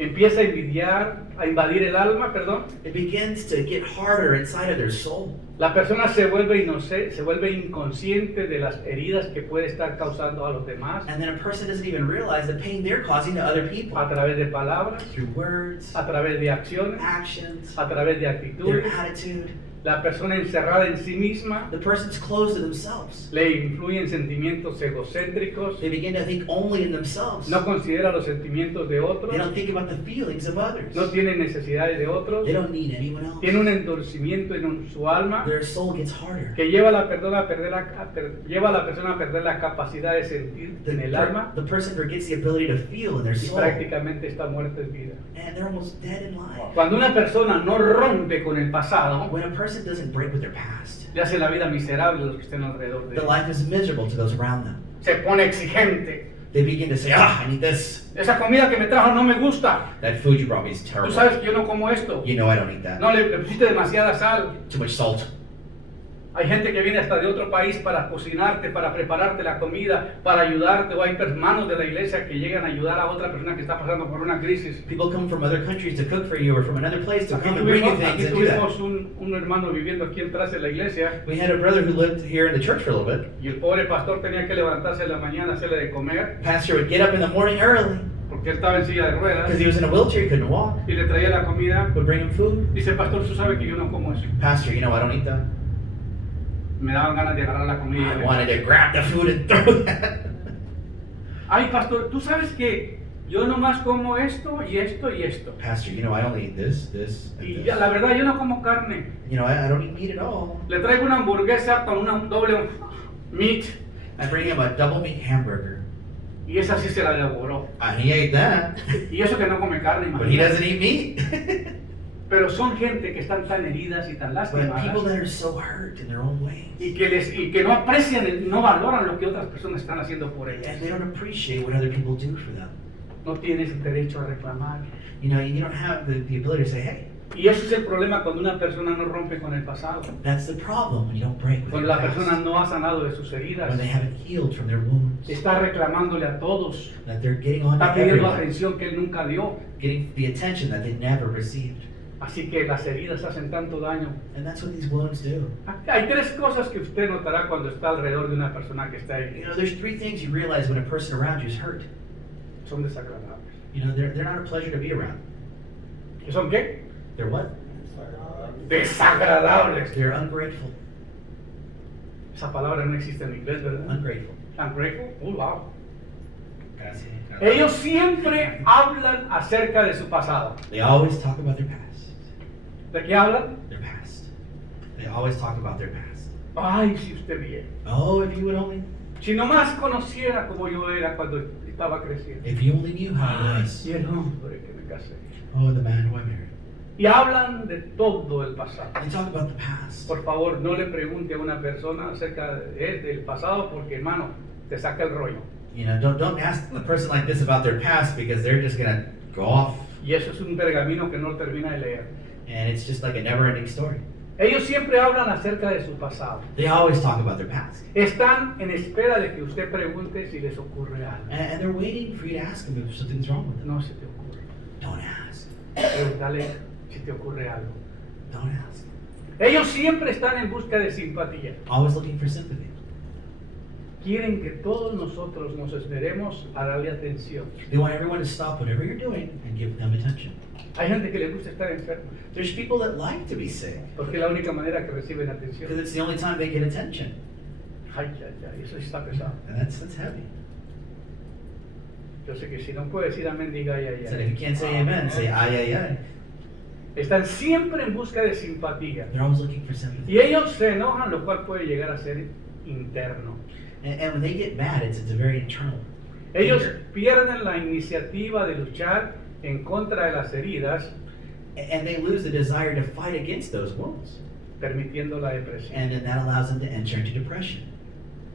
Empieza a envidiar, a invadir el alma, perdón. It begins to get harder inside of their soul. La persona se vuelve inocente, se vuelve inconsciente de las heridas que puede estar causando a los demás And then a person doesn't even realize the pain they're causing to other people. a través de palabras, Through words, a través de acciones, actions, a través de their actitudes. attitude. La persona encerrada en sí misma The person's closed to themselves. le influyen sentimientos egocéntricos, They begin to think only in themselves. no considera los sentimientos de otros, They don't think about the feelings of others. no tiene necesidades de otros, They don't need anyone else. tiene un endurecimiento en su alma Their soul gets harder. que lleva a la persona a perder lleva a la persona a perder la capacidad de sentir en el alma The person forgets the ability to feel in their y soul. prácticamente está muerta en vida. And they're almost dead in life. Cuando una persona no rompe con el pasado, When a person doesn't break with their past, le hace la vida miserable a los que estén alrededor de the él. life is miserable to those around them. Se pone exigente. They begin to say, I need this. Esa comida que me trajo no me gusta. That food you brought me is Tú terrible. sabes que yo no como esto. You know I don't eat that. No, le pusiste demasiada sal. Too much salt. Hay gente que viene hasta de otro país para cocinarte, para prepararte la comida, para ayudarte. O hay hermanos de la iglesia que llegan a ayudar a otra persona que está pasando por una crisis. People come from other countries to cook for you or from another place to Aquí come and bring you tuvimos, things and do that. un hermano viviendo aquí atrás de la iglesia We had a brother who lived here in the church for a little bit. y el pobre pastor tenía que levantarse en la mañana, hacerle de comer, Pastor would get up in the morning early porque él estaba en silla de ruedas because he was in a wheelchair, he couldn't walk. y le traía la comida. Would bring him food. Dice, pastor, tú sabes que yo no como eso. Pastor, you know I don't eat that. Me daban ganas de agarrar la comida. I wanted to grab the food and throw that. Ay, pastor, tú sabes que yo nomás como esto y esto y esto. Pastor, you know I only eat this, and Y this. ya, la verdad, yo no como carne. You know I don't eat meat at all. Le traigo una hamburguesa con una doble meat I bring him a double meat hamburger. y esa sí se la devoró. And he ate that, Y eso que no come carne, but he imagínate. doesn't eat meat. Pero son gente que están tan heridas y tan But people lastimadas that are so hurt in their own ways. y que no aprecian, no valoran lo que otras personas están haciendo por And ellas. they don't appreciate what other people do for them. No tienes derecho a reclamar. You know, you don't have the ability to say, hey, Y ese es el problema cuando una persona no rompe con el pasado. that's the problem when you don't break with Cuando your la persona past. no ha sanado de sus heridas. When they haven't healed from their wounds. Está reclamándole a todos. That they're getting on to Está pidiendo everyone. atención que él nunca dio. Getting the attention that they never received. Así que las heridas hacen tanto daño. And that's what these wounds do. Hay tres cosas que usted notará cuando está alrededor de una persona que está You ahí. know, there's three things you realize when a person around you is hurt. Son desagradables. You know, they're not a pleasure to be around. ¿Qué son qué? They're what? Desagradables. They're ungrateful. Esa palabra no existe en inglés, ¿verdad? Ungrateful. Ungrateful. Wow. Gracias. Ellos siempre hablan acerca de su pasado. They always talk about their past. ¿De qué hablan? Their past. They always talk about their past. Ay, si usted viera. Oh, if you would only, Si nomás conociera como yo era cuando estaba creciendo. if you only knew how it was. Y el hombre que me casé. Oh, the man who I married. Y hablan de todo el pasado. They talk about the past. Por favor, no le pregunte a una persona acerca del pasado porque, hermano, te saca el rollo. You know, don't ask a person like this about their past because they're just gonna go off, Y eso es un pergamino que no termina de leer. and it's just like a never-ending story. Ellos siempre hablan acerca de su pasado. They always talk about their past. Están en espera de que usted pregunte si les ocurre algo. And they're waiting for you to ask them if something's wrong with them. No se te ocurre. Don't ask. Pregúntale si te ocurre algo. Don't ask. Ellos siempre están en busca de simpatía. Always looking for sympathy. Quieren que todos nosotros nos esmeremos a darle atención. They want everyone to stop whatever you're doing and give them attention. Hay gente que le gusta estar enferma There's people that like to be sick porque es la única manera que reciben because atención. it's the only time they get attention. Ay, ay, ay, eso está pesado. And that's heavy. Yo sé que si no puede decir amén, diga ay, ay, So if ay. you can't say amen, say ay, ay, ay. Están siempre en busca de simpatía. They're always looking for sympathy. Y ellos se enojan, lo cual puede llegar a ser interno. And when they get mad, it's a very internal. Ellos anger. pierden la iniciativa de luchar en contra de las heridas, And they lose the desire to fight against those wounds. permitiendo la depresión. And then that allows them to enter into depression.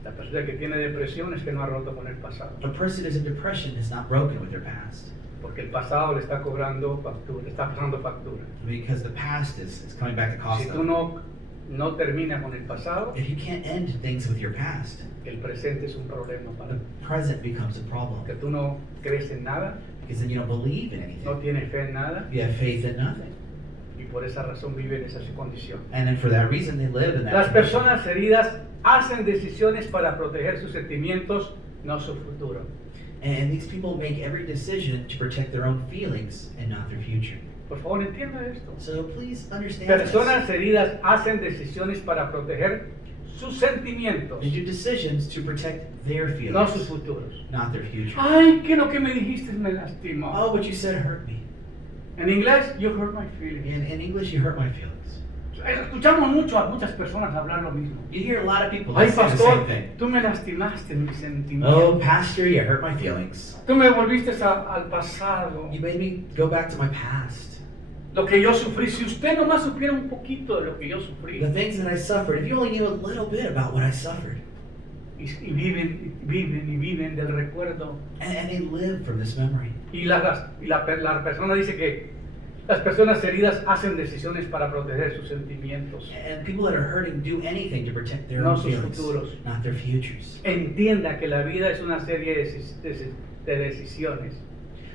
La persona que tiene depresión es que no ha roto con el pasado, A person who's in depression is not broken with their past porque el pasado le está cobrando factura, le está pasando factura. because the past is coming back to cost Si tú them. no terminas con el pasado, If you can't end things with your past, el presente es un problema para the ti. present becomes a problem Que tú no crees en nada, because then you don't believe in anything. no tienes fe en nada, You have faith in nothing. y por esa razón viven en esa condición. And then for that reason, they live in that Las condition. personas heridas hacen decisiones para proteger sus sentimientos, no su futuro. And these people make every decision to protect their own feelings and not their future. Por favor, entienda esto. So please understand Personas this. heridas hacen decisiones para proteger sus sentimientos, They do decisions to protect their no feelings, sus futuros. not their future. Ay, que lo que me dijiste me lastimó. Oh, what you said hurt me. En inglés, you hurt my feelings. In English, you hurt my feelings. Escuchamos mucho a muchas personas hablar lo mismo. You hear a lot of people Ay, say the pastor, same thing. tú me lastimaste en mis sentimientos. Oh, pastor, you hurt my feelings. Tú me volviste al pasado. You made me go back to my past. Lo que yo sufrí. Si usted nomás supiera un poquito de lo que yo sufrí. The things that I suffered. If you only knew a little bit about what I suffered. Y viven del recuerdo. And they live from this memory. Y la persona dice que las personas heridas hacen decisiones para proteger sus sentimientos. And people that are hurting do anything to protect their No own sus feelings, futuros. not their futures. Entienda que la vida es una serie de decisiones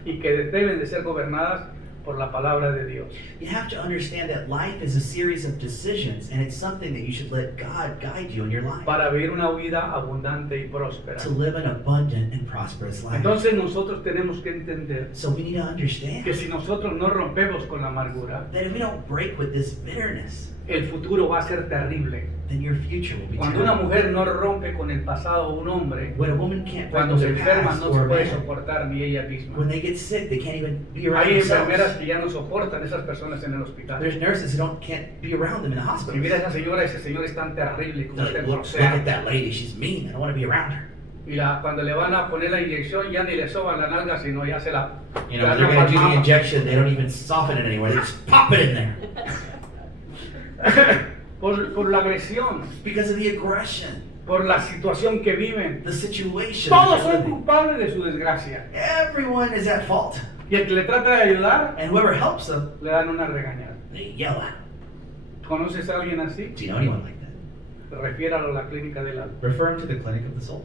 y que deben de ser gobernadas por la palabra de Dios. You have to understand that life is a series of decisions, and it's something that you should let God guide you in your life Para vivir una vida abundante y próspera. to live an abundant and prosperous life. Entonces nosotros tenemos que entender So we need to understand que si nosotros no rompemos con la amargura, that if we don't break with this bitterness, el futuro va a ser terrible. then your future will be Cuando una terrible. mujer no rompe con el pasado de un hombre, When a woman can't break cuando with se their enferma past no or se a puede man, soportar ni ella misma. when they get sick, they can't even be around Hay enfermeras themselves. que ya no soportan esas personas en el hospital. There's nurses who can't be around them in the Si hospital. mira a esa señora, ese señor es tan terrible como Like, usted look grosera. at that lady, she's mean. I don't want to be around her. Y cuando le van a poner la inyección ya ni le soban la nalga, sino ya se la... You know, la if they're going to do the palmada. injection, they don't even soften it anymore. They just pop it in there por la agresión, because of the aggression, por la situación que viven. the situation. Todos that they're son living. culpables de su desgracia. Everyone is at fault, Y el que le trata de ayudar, and whoever helps them, le dan una regañada. they yell at. ¿Conoces a alguien así? Do you know anyone like that? Refiéralo a la clínica del alma. Refer him to the clinic of the soul.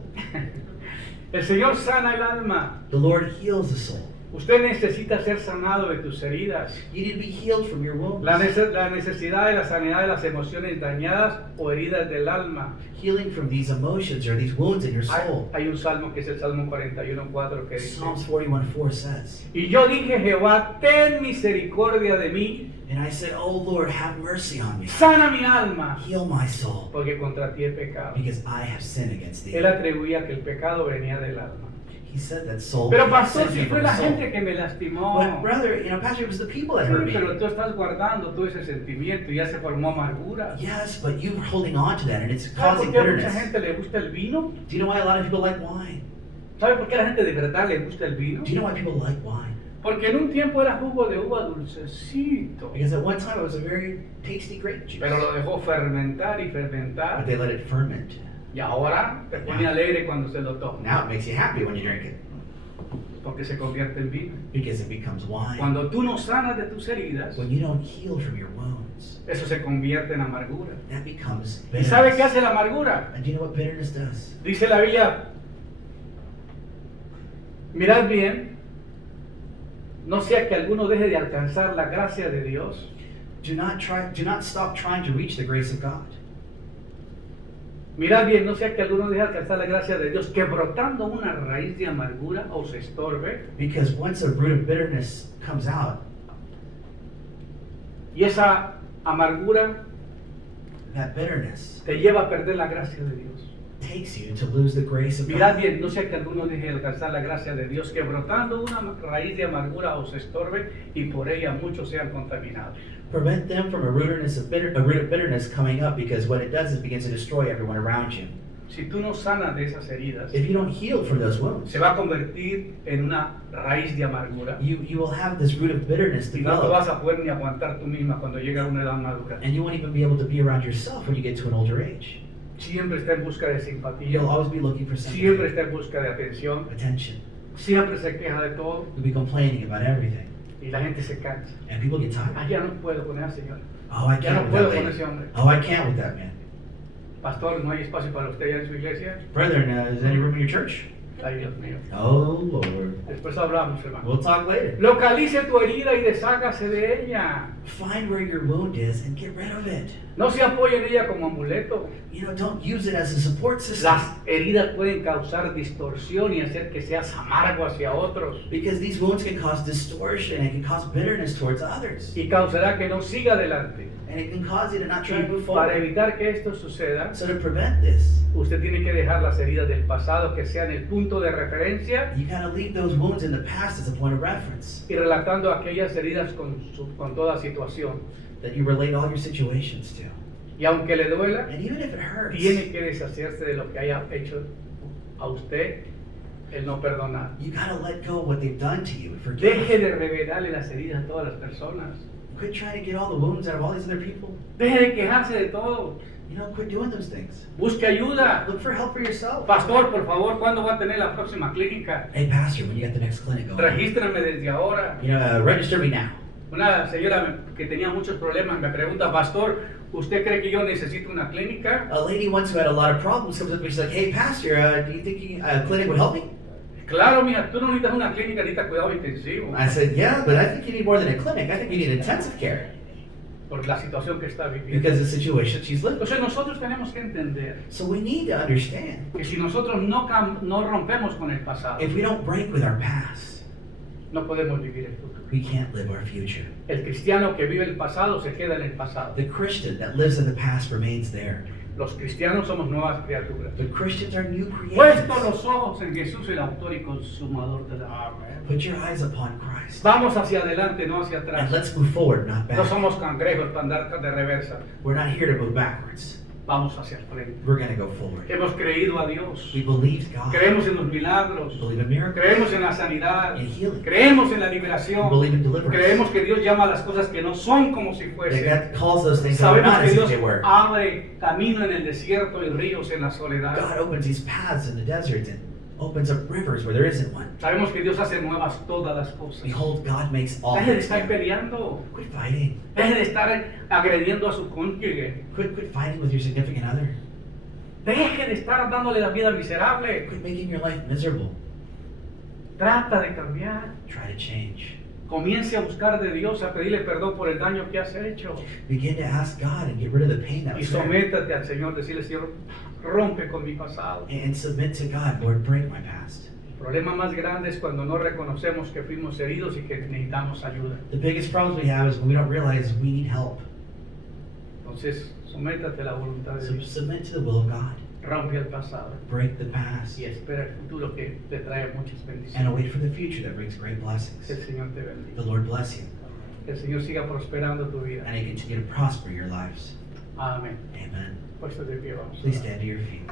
El Señor sana el alma. The Lord heals the soul. Usted necesita ser sanado de tus heridas. You need to be healed from your wounds. La necesidad de la sanidad de las emociones dañadas o heridas del alma. Healing from these emotions or these wounds in your soul. Hay un salmo que es el Salmo 41:4 que dice: Psalms 41:4 says, Y yo dije, Jehová, ten misericordia de mí, and I said, "Oh Lord, have mercy on me. sana mi alma, Heal my soul, porque contra ti he pecado. because I have sinned against thee." Él atribuía que el pecado venía del alma. He said that soul. Pero pastor, sins si me fue from la the soul. gente que me lastimó. But brother, pastor, it was the people that Sí, hurt me. pero tú estás guardando todo ese sentimiento y ya se formó amargura. Yes, but you're holding on to that, and it's ¿Sabe causing por qué a mucha bitterness. gente le gusta el vino? Do you know why a lot of people like wine? ¿Sabe por qué a la gente de verdad le gusta el vino? Do you know why people like wine? Porque en un tiempo era jugo de uva dulcecito, Because at one time it was a very tasty grape juice, pero lo dejó fermentar y but fermentar, they let it ferment. y ahora te pone alegre cuando se lo toma. Now it makes you happy when you drink it. porque se convierte en vino. because it becomes wine. Cuando tú no sanas de tus heridas, When you don't heal from your wounds, eso se convierte en amargura. that becomes ¿Y sabe qué bitterness. hace la amargura? And do you know what bitterness does? Dice la Biblia, mirad bien, no sea que alguno deje de alcanzar la gracia de Dios. Do not stop trying to reach the grace of God. Mirad bien, no sea que alguno deje de alcanzar la gracia de Dios, que brotando una raíz de amargura os estorbe, Because once a root of bitterness comes out, y esa amargura that bitterness te lleva a perder la gracia de Dios. takes you to lose the grace of Mirad God. bien, no sea que alguno deje de alcanzar la gracia de Dios, que brotando una raíz de amargura os estorbe y por ella muchos sean contaminados. Prevent them from a root of bitterness coming up, because what it does is it begins to destroy everyone around you. Si tú no sanas de esas heridas, If you don't heal from those wounds, se va a convertir en una raíz de amargura you will have this root of bitterness y no te vas develop, a poder ni aguantar tú misma cuando llegue a una edad madura. and you won't even be able to be around yourself when you get to an older age. Siempre está en busca de simpatía, You'll always be looking for siempre sympathy, está en busca de atención, attention. siempre se queja de todo You'll be complaining about everything, y la gente se cansa. and people get Ah, tired. ya no puedo con esa señora. Oh, I Ya no can't with puedo that con lady. ese hombre. Oh, I can't with that man. Pastor, ¿no hay espacio para usted ya en su iglesia? Brethren, is there any room in your church? Ay, Dios mío. Oh, Lord. Después hablamos, hermano. We'll talk later. Localice tu herida y deshágase de ella. Find where your wound is and get rid of it. No se apoye en ella como amuleto. You know, don't use it as a support system. Las heridas pueden causar distorsión y hacer que seas amargo hacia otros. Because these wounds can cause distortion and can cause bitterness towards others. Y causará que no siga adelante. And it can cause you to not try to Y move para forward. evitar que esto suceda, So to prevent this, usted tiene que dejar las heridas del pasado que sean el punto de referencia you gotta leave those wounds in the past as a point of reference. y relatando aquellas heridas con toda situación. That you relate all your situations to. Y aunque le duela, And even if it hurts, tiene que deshacerse de lo que haya hecho a usted el no perdonar. you gotta let go of what they've done to you and forgive. Deje de revelarle las heridas a todas las personas. Quit trying to get all the wounds out of all these other people. Deje de quejarse de todo. You know, quit doing those things. Busque ayuda. Look for help for yourself. Pastor, por favor, ¿cuándo va a tener la próxima clínica? Hey, Pastor, when you get the next clinic going, Regístrame desde ahora. you know, register me now. Una señora que tenía muchos problemas me pregunta, Pastor, ¿usted cree que yo necesito una clínica? A lady once who had a lot of problems comes up to me, she's like, hey, Pastor, do you think a clinic would help me? Claro, mija, tú no necesitas una clínica, necesitas cuidado intensivo. I said, yeah, but I think you need more than a clinic. I think you need intensive care Por la situación que está viviendo. because of the situation she's living. Entonces nosotros tenemos que entender So we need to understand, que si nosotros no rompemos con el pasado, if we don't break with our past, no podemos vivir el futuro. we can't live our future. El cristiano que vive el pasado se queda en el pasado. The Christian that lives in the past remains there. Los cristianos somos nuevas criaturas. The Christians are new Puesto creations. los ojos en Jesús, el autor y consumador de la fe. Put your eyes upon Christ. Vamos hacia adelante, no hacia And atrás. let's move forward, not No back. somos cangrejos para andar de reversa. We're not here to move backwards. Vamos hacia el frente. We're going to go forward. Hemos creído a Dios. We believed God. Creemos en los milagros. We believe in miracles. Creemos en la sanidad. In healing. Creemos en la We liberación. believe in deliverance. Creemos que Dios llama a las cosas que no son como si That fuesen. God calls those things that are Sabemos not que as if Dios they were. abre camino en el desierto y ríos en la soledad. God opens these paths in the desert and opens up rivers where there isn't one. Sabemos que Dios hace nuevas todas las cosas. Behold, God makes all Deje de things estar new. peleando. Quit fighting. Deje de estar agrediendo a su cónyuge. Quit fighting with your significant other. Deje de estar dándole la vida miserable. Quit making your life miserable. Trata de cambiar. Try to change. Comience a buscar de Dios, a pedirle perdón por el daño que has hecho. Begin to ask God and get rid of the pain that Y was there. sométate al Señor, decirle, Señor, rompe con mi pasado. And submit to God. Lord, break my past. El problema más grande es cuando no reconocemos que fuimos heridos y que necesitamos ayuda. The biggest problems we have is when we don't realize we need help. Entonces, sométate a la voluntad de So Dios. submit to the will of God. Rompe el pasado Break the past. y espera el futuro que te trae muchas And bendiciones. await for the future that brings great Que blessings. el Señor te bendiga. The Lord bless you. Que el Señor siga prosperando tu vida. And He continue to prosper your lives. Amén. Amen. Puesto de pie, vamos. a Please orar. stand to your feet.